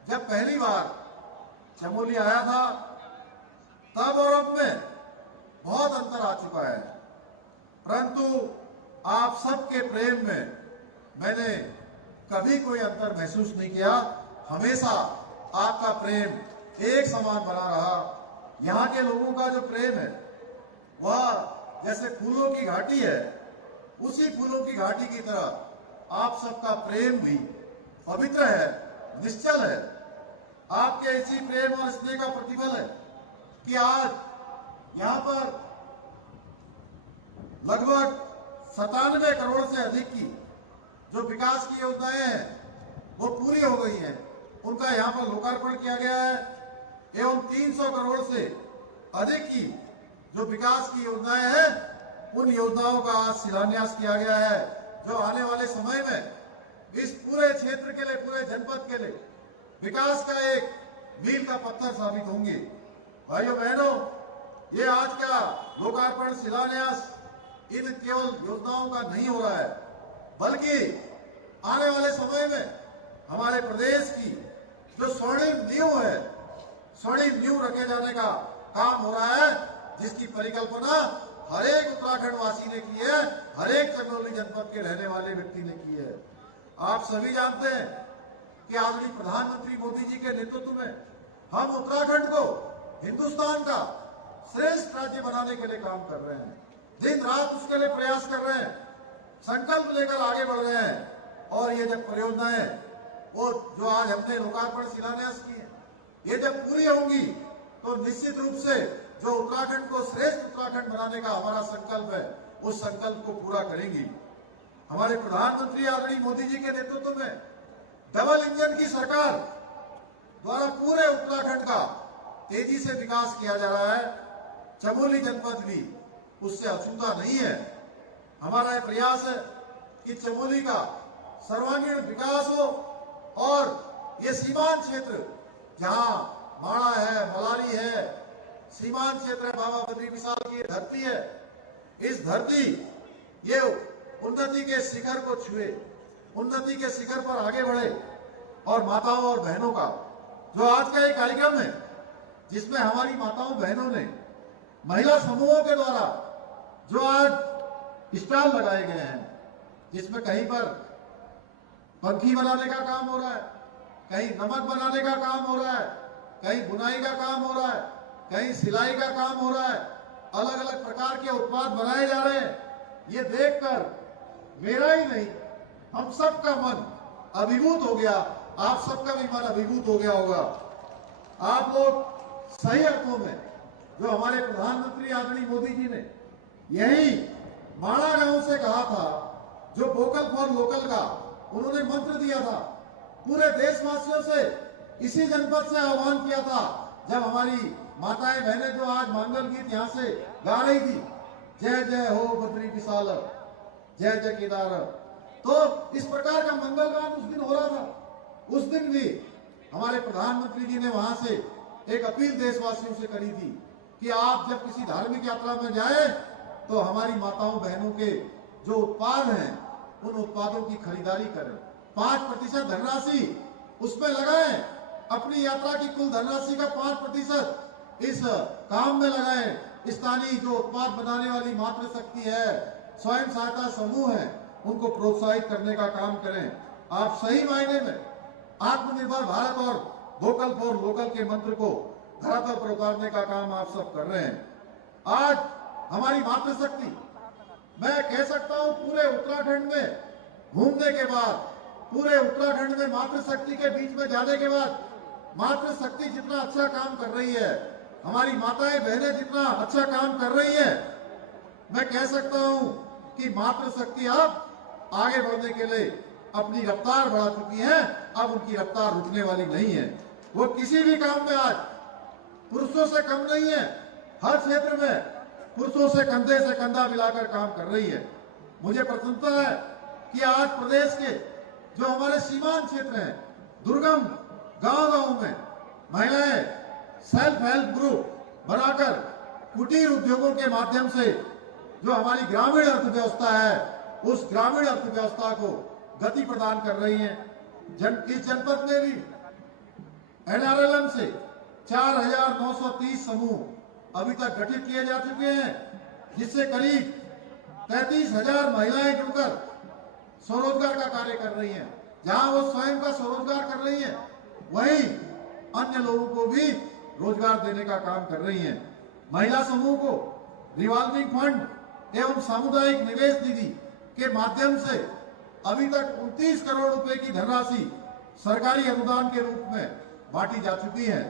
जब पहली बार चमोली आया था, तब और अब में बहुत अंतर आ चुका है, परंतु आप सबके प्रेम में मैंने कभी कोई अंतर महसूस नहीं किया। हमेशा आपका प्रेम एक समान बना रहा। यहाँ के लोगों का जो प्रेम है वह जैसे फूलों की घाटी है, उसी फूलों की घाटी की तरह आप सबका प्रेम भी पवित्र है, निश्चल है। आपके इसी प्रेम और स्नेह का प्रतिफल है कि आज यहाँ पर लगभग 97 करोड़ से अधिक की जो विकास की योजनाएं हैं वो पूरी हो गई हैं, उनका यहाँ पर लोकार्पण किया गया है एवं 300 करोड़ से अधिक की जो विकास की योजनाएं हैं, उन योजनाओं का आज शिलान्यास किया गया है, जो आने वाले समय में इस पूरे क्षेत्र के लिए, पूरे जनपद के लिए विकास का एक मील का पत्थर साबित होंगे। भाइयों बहनों, ये आज का लोकार्पण शिलान्यास इन केवल योजनाओं का नहीं हो रहा है, बल्कि आने वाले समय में हमारे प्रदेश की जो स्वर्णिम नींव है, स्वर्णिम नींव रखे जाने का काम हो रहा है, जिसकी परिकल्पना हर एक उत्तराखंड वासी ने की है, हर एक चमोली जनपद के रहने वाले व्यक्ति ने की है। आप सभी जानते हैं कि आदरणीय प्रधानमंत्री मोदी जी के नेतृत्व में हम उत्तराखंड को हिंदुस्तान का श्रेष्ठ राज्य बनाने के लिए काम कर रहे हैं, दिन रात उसके लिए प्रयास कर रहे हैं, संकल्प लेकर आगे बढ़ रहे हैं। और ये जब परियोजनाएं वो जो आज हमने लोकार्पण शिलान्यास की है, ये जब पूरी होंगी तो निश्चित रूप से जो उत्तराखंड को श्रेष्ठ उत्तराखंड बनाने का हमारा संकल्प है, उस संकल्प को पूरा करेंगी। हमारे प्रधानमंत्री आदरणीय मोदी जी के नेतृत्व में डबल इंजन की सरकार द्वारा पूरे उत्तराखंड का तेजी से विकास किया जा रहा है। चमोली जनपद भी उससे अछूता नहीं है। हमारा यह प्रयास है कि चमोली का सर्वांगीण विकास हो और ये सीमांत क्षेत्र जहां माणा है, मलारी है, सीमांत क्षेत्र है, बाबा बद्री विशाल की धरती है, इस धरती ये उन्नति के शिखर को छुए, उन्नति के शिखर पर आगे बढ़े। और माताओं और बहनों का जो आज का एक कार्यक्रम है, जिसमें हमारी माताओं बहनों ने महिला समूहों के द्वारा जो आज स्टॉल लगाए गए हैं, जिसमें कहीं पर पंखी बनाने का काम हो रहा है, कहीं नमक बनाने का काम हो रहा है, कहीं बुनाई का काम हो रहा है, कहीं सिलाई का काम हो रहा है, अलग अलग प्रकार के उत्पाद बनाए जा रहे हैं। ये देखकर मेरा ही नहीं, हम सबका मन अभिभूत हो गया, आप सबका भी मन अभिभूत हो गया होगा। आप लोग सही अर्थों में जो हमारे प्रधानमंत्री आदरणीय मोदी जी ने यही माणा गांव से कहा था, जो वोकल फॉर लोकल का उन्होंने मंत्र दिया था, पूरे देशवासियों से इसी जनपद से आह्वान किया था, जब हमारी माताएं बहनें जो आज मंगल गीत यहाँ से गा रही थी, जय जय हो बद्री विशाल, जय जय केदार, तो इस प्रकार का मंगल गान उस दिन हो रहा था। उस दिन भी हमारे प्रधानमंत्री जी ने वहां से एक अपील देशवासियों से करी थी कि आप जब किसी धार्मिक यात्रा में जाए तो हमारी माताओं बहनों के जो उत्पाद हैं उन उत्पादों की खरीदारी करें, 5% धनराशि उसमें लगाएं, अपनी यात्रा की कुल धनराशि का 5% इस काम में लगाएं। स्थानीय जो उत्पाद बनाने वाली मातृशक्ति है, स्वयं सहायता समूह है, उनको प्रोत्साहित करने का काम करें। आप सही मायने में आत्मनिर्भर भारत और वोकल फॉर लोकल के मंत्र को धरातल पर उतारने का काम आप सब कर रहे हैं। आज हमारी मातृशक्ति, मैं कह सकता हूं पूरे उत्तराखंड में घूमने के बाद, पूरे उत्तराखंड में मातृशक्ति के बीच में जाने के बाद, मातृशक्ति जितना अच्छा काम कर रही है, हमारी माताएं बहनें जितना अच्छा काम कर रही है, मैं कह सकता हूं कि मातृशक्ति अब आगे बढ़ने के लिए अपनी रफ्तार बढ़ा चुकी है। अब उनकी रफ्तार रुकने वाली नहीं है। वो किसी भी काम में आज पुरुषों से कम नहीं है। हर क्षेत्र में पुरुषों से कंधे से कंधा मिलाकर काम कर रही है। मुझे प्रसन्नता है कि आज प्रदेश के जो हमारे सीमांत क्षेत्र हैं, दुर्गम गांव-गांव में महिलाएं सेल्फ हेल्प ग्रुप बनाकर कुटीर उद्योगों के माध्यम से जो हमारी ग्रामीण अर्थव्यवस्था है, उस ग्रामीण अर्थव्यवस्था को गति प्रदान कर रही हैं। इस जनपद में भी NRLM से 4,930 समूह अभी तक गठित किए जा चुके हैं, जिससे करीब 33,000 महिलाएं जुड़कर स्वरोजगार का कार्य कर रही हैं। जहां वो स्वयं का स्वरोजगार कर रही हैं, वहीं अन्य लोगों को भी रोजगार देने का काम कर रही हैं। महिला समूह को रिवॉल्विंग फंड एवं सामुदायिक निवेश निधि के माध्यम से अभी तक 29 करोड़ रुपए की धनराशि सरकारी अनुदान के रूप में बांटी जा चुकी है।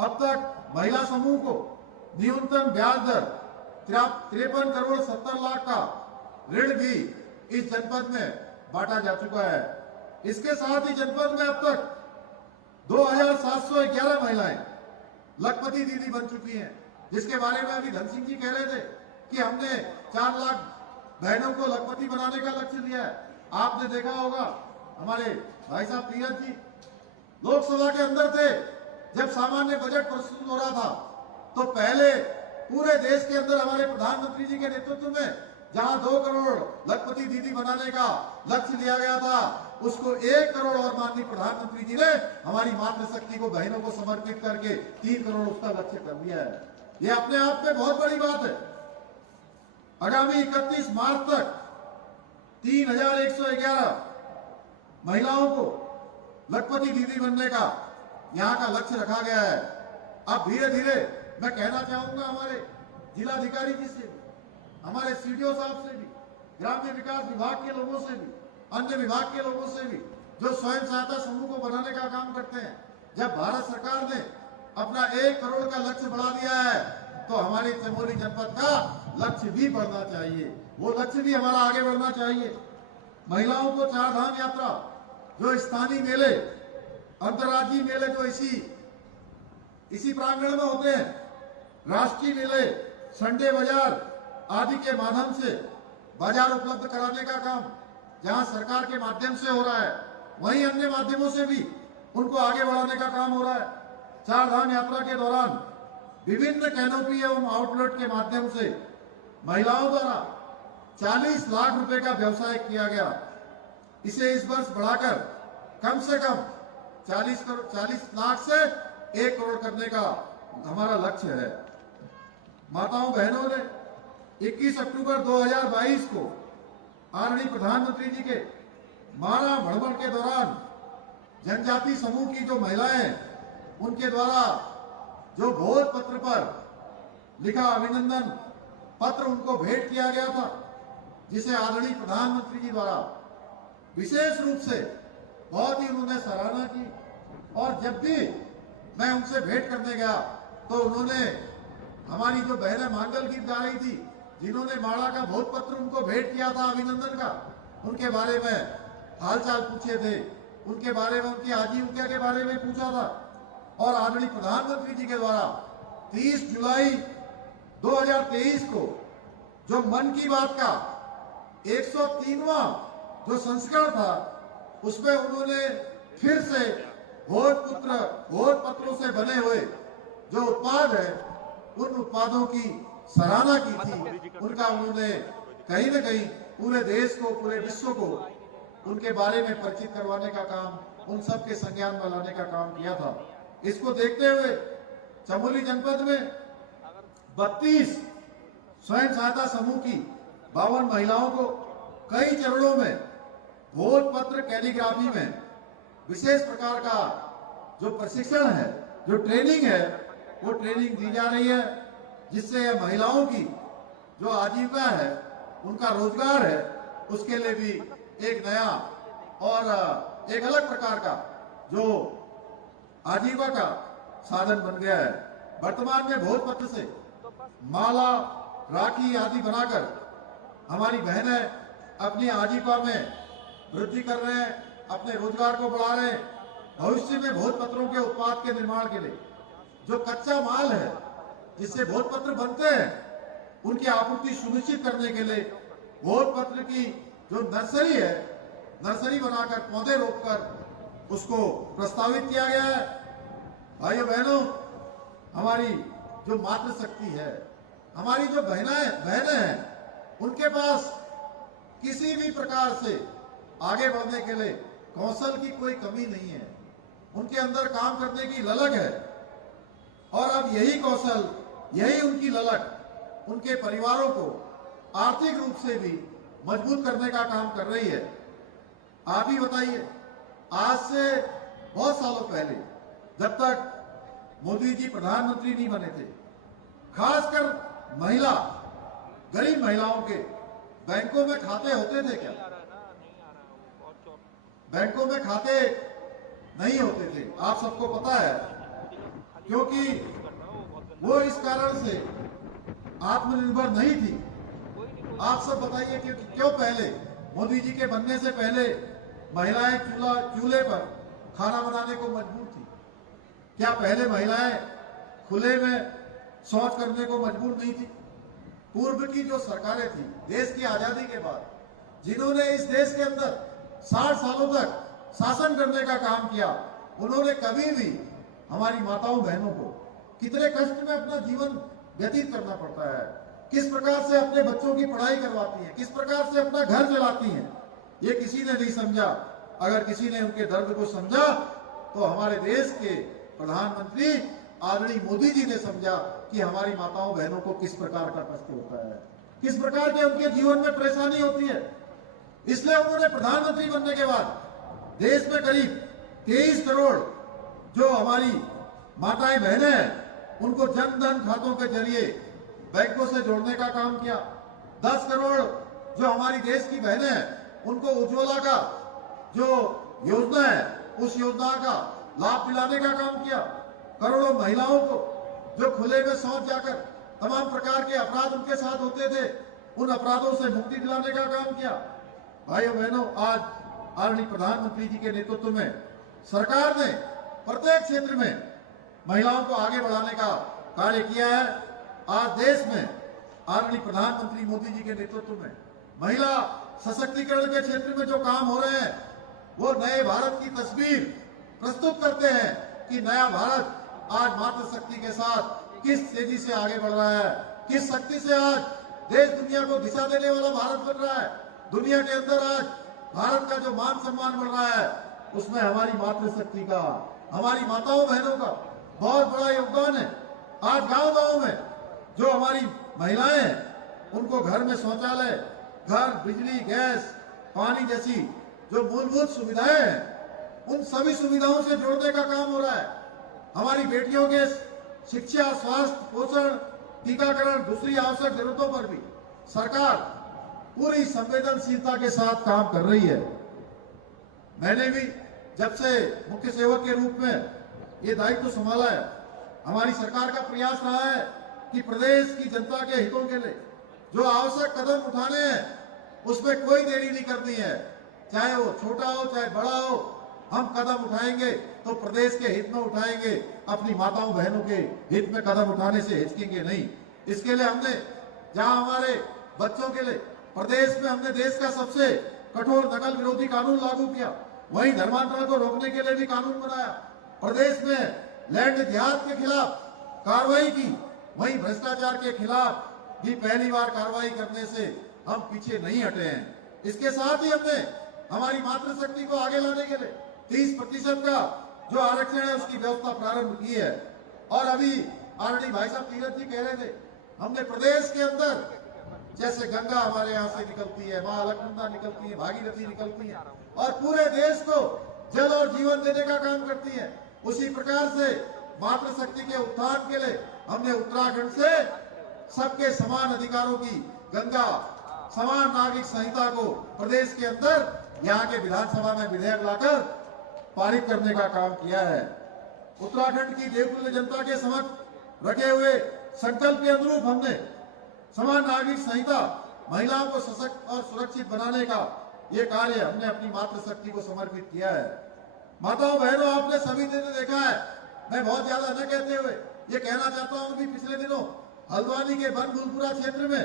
अब तक महिला समूह को न्यूनतम ब्याज दर 53 करोड़ 70 लाख का ऋण भी इस जनपद में बांटा जा चुका है। इसके साथ ही जनपद में अब तक 2,711 महिलाएं लखपति दीदी बन चुकी हैं, जिसके बारे में अभी धन सिंह जी कह रहे थे कि हमने 4 लाख बहनों को लखपति बनाने का लक्ष्य लिया है। आपने देखा होगा हमारे भाई साहब तीरथ जी लोकसभा के अंदर थे, जब सामान्य बजट प्रस्तुत हो रहा था, तो पहले पूरे देश के अंदर हमारे प्रधानमंत्री जी के नेतृत्व में जहां 2 करोड़ लखपति दीदी बनाने का लक्ष्य लिया गया था, उसको 1 करोड़ और माननीय प्रधानमंत्री जी ने हमारी मातृशक्ति को, बहनों को समर्पित करके 3 करोड़ उसका लक्ष्य कर दिया है। ये अपने आप में बहुत बड़ी बात है। आगामी 31 मार्च तक 3,111 महिलाओं को लखपति दीदी बनने का यहाँ का लक्ष्य रखा गया है। अब धीरे धीरे मैं कहना चाहूंगा हमारे जिलाधिकारी जी से भी, हमारे CDO साहब से भी, ग्राम्य विकास विभाग के लोगों से भी, अन्य विभाग के लोगों से भी, जो स्वयं सहायता समूह को बनाने का काम करते हैं, जब भारत सरकार ने अपना 1 करोड़ का लक्ष्य बढ़ा दिया है, तो हमारे चमोली जनपद का लक्ष्य भी बढ़ना चाहिए। वो लक्ष्य भी हमारा आगे बढ़ना चाहिए। महिलाओं को 4 धाम यात्रा, जो स्थानीय मेले, अंतर्राज्यीय मेले जो इसी प्रांगण में होते हैं, राष्ट्रीय मेले, संडे बाजार आदि के माध्यम से बाजार उपलब्ध कराने का काम जहां सरकार के माध्यम से हो रहा है, वहीं अन्य माध्यमों से भी उनको आगे बढ़ाने का काम हो रहा है। 4 धाम यात्रा के दौरान विभिन्न कैनोपी एवं आउटलेट के माध्यम से महिलाओं द्वारा 40 लाख रुपए का व्यवसाय किया गया। इसे इस वर्ष बढ़ाकर कम से कम 40 लाख से 1 करोड़ करने का हमारा लक्ष्य है। माताओं बहनों ने 21 अक्टूबर 2022 को आदरणीय प्रधानमंत्री जी के मारा भ्रमण के दौरान जनजाति समूह की जो महिलाएं, उनके द्वारा जो भोज पत्र पर लिखा अभिनंदन पत्र उनको भेंट किया गया था, जिसे आदरणीय प्रधानमंत्री जी द्वारा विशेष रूप से बहुत ही उन्होंने सराहना की। और जब भी मैं उनसे भेंट करने गया तो उन्होंने हमारी जो बहनें मांगल गीत गा रही थी, जिन्होंने माड़ा का भोज पत्र उनको भेंट किया था अभिनंदन का, उनके बारे में हालचाल पूछे थे, उनके बारे में, उनकी आजीविका के बारे में पूछा था। और आदरणीय प्रधानमंत्री जी के द्वारा 30 जुलाई 2023 को जो मन की बात का 103वां जो संस्करण था, उसमें उन्होंने फिर से भोजपत्रों से बने हुए जो उत्पाद है, उन उत्पादों की सराहना की थी। उनका उन्होंने कहीं न कहीं पूरे देश को, पूरे विश्व को उनके बारे में परिचित करवाने का काम, उन सब के संज्ञान में लाने का काम किया था। इसको देखते हुए चमोली जनपद में 32 स्वयं सहायता समूह की 52 महिलाओं को कई चरणों में भोजपत्र कैलीग्राफी में विशेष प्रकार का जो प्रशिक्षण है, जो ट्रेनिंग है, वो ट्रेनिंग दी जा रही है, जिससे यह महिलाओं की जो आजीविका है, उनका रोजगार है, उसके लिए भी एक नया और एक अलग प्रकार का जो आजीविका का साधन बन गया है। वर्तमान में भोजपत्र से माला, राखी आदि बनाकर हमारी बहनें अपनी आजीविका में वृद्धि कर रहे हैं, अपने रोजगार को बढ़ा रहे हैं। भविष्य में भोजपत्रों के उत्पाद के निर्माण के लिए जो कच्चा माल है, जिससे भोजपत्र बनते हैं, उनकी आपूर्ति सुनिश्चित करने के लिए भोजपत्र की जो नर्सरी है, नर्सरी बनाकर पौधे रोपकर उसको प्रस्तावित किया गया है। भाइयों बहनों, हमारी जो मातृशक्ति है, हमारी जो बहनें हैं, उनके पास किसी भी प्रकार से आगे बढ़ने के लिए कौशल की कोई कमी नहीं है। उनके अंदर काम करने की ललक है, और अब यही कौशल, यही उनकी ललक उनके परिवारों को आर्थिक रूप से भी मजबूत करने का काम कर रही है। आप ही बताइए, आज से बहुत सालों पहले, जब तक मोदी जी प्रधानमंत्री नहीं बने थे, खासकर महिला, गरीब महिलाओं के बैंकों में खाते होते थे क्या? बैंकों में खाते नहीं होते थे, आप सबको पता है, क्योंकि वो इस कारण से आत्मनिर्भर नहीं थी। आप सब बताइए कि क्यों पहले, मोदी जी के बनने से पहले महिलाएं चूल्हे पर खाना बनाने को मजबूर थी? क्या पहले महिलाएं खुले में शौच करने को मजबूर नहीं थी? पूर्व की जो सरकारें थी देश की आजादी के बाद, जिन्होंने इस देश के अंदर 60 सालों तक शासन करने का काम किया, उन्होंने कभी भी हमारी माताओं बहनों को कितने कष्ट में अपना जीवन व्यतीत करना पड़ता है, किस प्रकार से अपने बच्चों की पढ़ाई करवाती हैं, किस प्रकार से अपना घर चलाती हैं, ये किसी ने नहीं समझा। अगर किसी ने उनके दर्द को समझा तो हमारे देश के प्रधानमंत्री आदरणीय मोदी जी ने समझा कि हमारी माताओं बहनों को किस प्रकार का कष्ट होता है, किस प्रकार के उनके जीवन में परेशानी होती है। इसलिए उन्होंने प्रधानमंत्री बनने के बाद देश में करीब 23 करोड़ जो हमारी माताएं बहनें हैं, उनको जन धन खातों के जरिए बैंकों से जोड़ने का काम किया। 10 करोड़ जो हमारी देश की बहनें हैं, उनको उज्ज्वला का जो योजना है, उस योजना का लाभ दिलाने का काम किया। करोड़ों महिलाओं को जो खुले में शौच जाकर तमाम प्रकार के अपराध उनके साथ होते थे, उन अपराधों से मुक्ति दिलाने का काम किया। भाइयों बहनों, आज आदरणीय प्रधानमंत्री जी के नेतृत्व में सरकार ने प्रत्येक क्षेत्र में महिलाओं को आगे बढ़ाने का कार्य किया है। आज देश में आदरणीय प्रधानमंत्री मोदी जी के नेतृत्व में महिला सशक्तिकरण के क्षेत्र में जो काम हो रहे हैं, वो नए भारत की तस्वीर प्रस्तुत करते हैं कि नया भारत आज मातृशक्ति के साथ किस तेजी से आगे बढ़ रहा है, किस शक्ति से आज देश दुनिया को दिशा देने वाला भारत बन रहा है। दुनिया के अंदर आज भारत का जो मान सम्मान बढ़ रहा है, उसमें हमारी मातृशक्ति का, हमारी माताओं बहनों का बहुत बड़ा योगदान है। आज गांव-गांव में जो हमारी महिलाएं हैं, उनको घर में शौचालय, घर, बिजली, गैस, पानी जैसी जो मूलभूत सुविधाएं हैं, उन सभी सुविधाओं से जोड़ने का काम हो रहा है। हमारी बेटियों के शिक्षा, स्वास्थ्य, पोषण, टीकाकरण, दूसरी आवश्यक जरूरतों पर भी सरकार पूरी संवेदनशीलता के साथ काम कर रही है। मैंने भी जब से मुख्य सेवक के रूप में ये दायित्व संभाला है, हमारी सरकार का प्रयास रहा है कि प्रदेश की जनता के हितों के लिए जो आवश्यक कदम उठाने हैं, उसमें कोई देरी नहीं करनी है। चाहे वो छोटा हो, चाहे बड़ा हो, हम कदम उठाएंगे तो प्रदेश के हित में उठाएंगे, अपनी माताओं बहनों के हित में कदम उठाने से हिचकेंगे नहीं। इसके लिए हमने जहां हमारे बच्चों के लिए प्रदेश में हमने देश का सबसे कठोर नकल विरोधी कानून लागू किया, वहीं धर्मांतरण को रोकने के लिए भी कानून बनाया। प्रदेश में लैंड जिहाद के खिलाफ कार्रवाई की, वहीं भ्रष्टाचार के खिलाफ भी पहली बार कार्रवाई करने से हम पीछे नहीं हटे हैं। इसके साथ ही हमने हमारी मातृशक्ति को आगे लाने के लिए 30% का जो आरक्षण है उसकी व्यवस्था प्रारंभ की है। और अभी आरडी भाई साहब तीरथ जी कह रहे थे, हमने प्रदेश के अंदर जैसे गंगा हमारे यहाँ से निकलती है, मां अलकनंदा निकलती है, भागीरथी निकलती है और पूरे देश को जल और जीवन देने का काम करती है, उसी प्रकार से मातृशक्ति के उत्थान के लिए हमने उत्तराखंड से सबके समान अधिकारों की गंगा समान नागरिक संहिता को प्रदेश के अंदर यहाँ के विधानसभा में विधेयक लाकर पारित करने का काम किया है। उत्तराखंड की देवतुल्य जनता के समक्ष रखे हुए संकल्प के अनुरूप हमने समान नागरिक संहिता महिलाओं को सशक्त और सुरक्षित बनाने का ये कार्य हमने अपनी मातृशक्ति को समर्पित किया है। माताओं बहनों, आपने सभी दिन देखा है, मैं बहुत ज्यादा न कहते हुए ये कहना चाहता हूं कि पिछले दिनों हल्द्वानी के बनभूलपुरा क्षेत्र में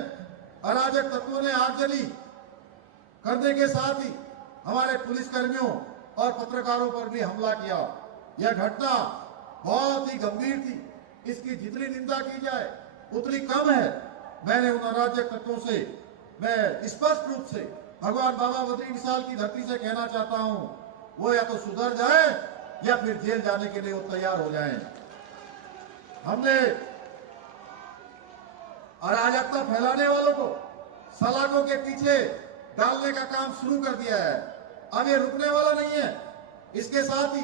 अराजक तत्वों ने आगजनी करने के साथ ही हमारे पुलिस कर्मियों और पत्रकारों पर भी हमला किया। यह घटना बहुत ही गंभीर थी, इसकी जितनी निंदा की जाए उतनी कम है। मैंने उन अराजक तत्वों से मैं स्पष्ट रूप से भगवान बाबा बद्री विशाल की धरती से कहना चाहता हूं, वो या तो सुधर जाए या फिर जेल जाने के लिए वो तैयार हो जाएं। हमने अराजकता फैलाने वालों को सलाखों के पीछे डालने का काम शुरू कर दिया है। अब ये रुकने वाला नहीं है। इसके साथ ही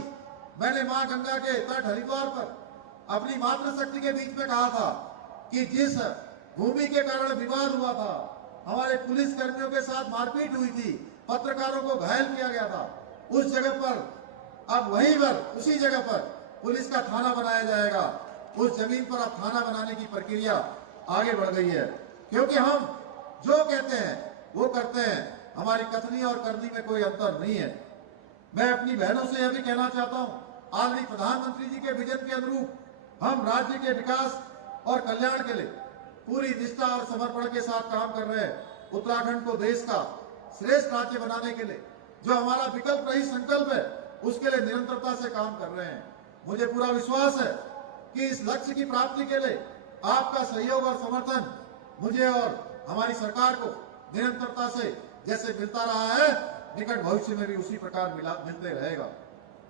मैंने मां गंगा के तट हरिद्वार पर अपनी मातृशक्ति के बीच में कहा था कि जिस भूमि के कारण विवाद हुआ था, हमारे पुलिस कर्मियों के साथ मारपीट हुई थी, पत्रकारों को घायल किया गया था, उस जगह पर अब वहीं पर उसी जगह पर पुलिस का थाना बनाया जाएगा। उस जमीन पर अब थाना बनाने की प्रक्रिया आगे बढ़ गई है, क्योंकि हम जो कहते हैं वो करते हैं। हमारी कथनी और करनी में कोई अंतर नहीं है। मैं अपनी बहनों से यह भी कहना चाहता हूं, आदरणीय प्रधानमंत्री जी के विजन के अनुरूप हम राज्य के विकास और कल्याण के लिए पूरी निष्ठा और समर्पण के साथ काम कर रहे हैं। उत्तराखंड को देश का श्रेष्ठ राज्य बनाने के लिए जो हमारा विकल्प रही संकल्प है, उसके लिए निरंतरता से काम कर रहे हैं। मुझे पूरा विश्वास है कि इस लक्ष्य की प्राप्ति के लिए आपका सहयोग और समर्थन मुझे और हमारी सरकार को निरंतरता से जैसे मिलता रहा है, निकट भविष्य में भी उसी प्रकार मिलते रहेगा।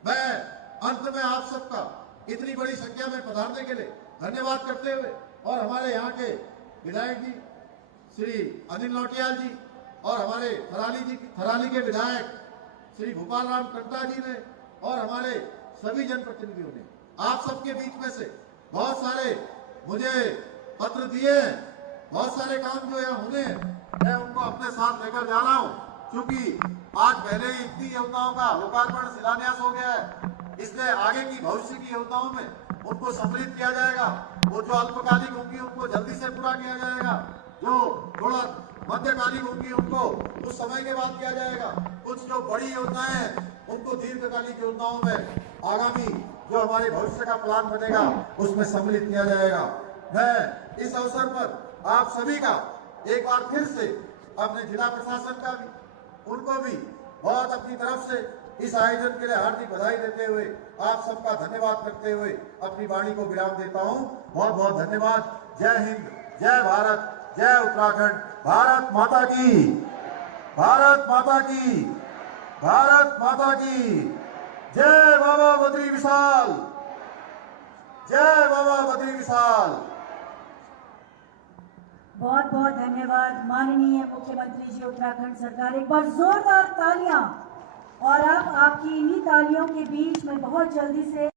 मैं अंत में आप सबका इतनी बड़ी संख्या में पधारने के लिए धन्यवाद करते हुए और हमारे यहाँ के विधायक जी श्री अनिल नौटियाल जी और हमारे थराली के विधायक श्री भूपाल राम कंटा जी ने और हमारे सभी जनप्रतिनिधियों ने आप सबके बीच में से बहुत सारे मुझे पत्र दिए हैं, बहुत सारे काम जो यहाँ होने हैं, मैं उनको अपने साथ लेकर जा रहा हूँ। क्योंकि आज पहले ही इतनी योजनाओं का लोकार्पण शिलान्यास हो गया है, इसलिए आगे की भविष्य की योजनाओं में उनको सम्मिलित किया जाएगा। वो जो अल्पकालिक होंगी उनको जल्दी से पूरा किया जाएगा, जो थोड़ा मध्यकालीन होंगी उनको कुछ समय के बाद किया जाएगा, कुछ जो बड़ी योजनाएं हैं उनको दीर्घकालिक योजनाओं में आगामी जो हमारे भविष्य का प्लान बनेगा उसमें सम्मिलित किया जाएगा। मैं इस अवसर पर आप सभी का एक बार फिर से अपने जिला प्रशासन का भी उनको भी बहुत अपनी तरफ से इस आयोजन के लिए हार्दिक बधाई देते हुए आप सबका धन्यवाद करते हुए अपनी वाणी को विराम देता हूं। बहुत बहुत धन्यवाद। जय हिंद, जय भारत, जय उत्तराखंड। भारत माता की, भारत माता की, भारत माता की। जय बाबा बद्री विशाल, जय बाबा बद्री विशाल। बहुत बहुत धन्यवाद माननीय मुख्यमंत्री जी उत्तराखंड सरकार। एक बार जोरदार तालियां। और अब आपकी इन्हीं तालियों के बीच में बहुत जल्दी से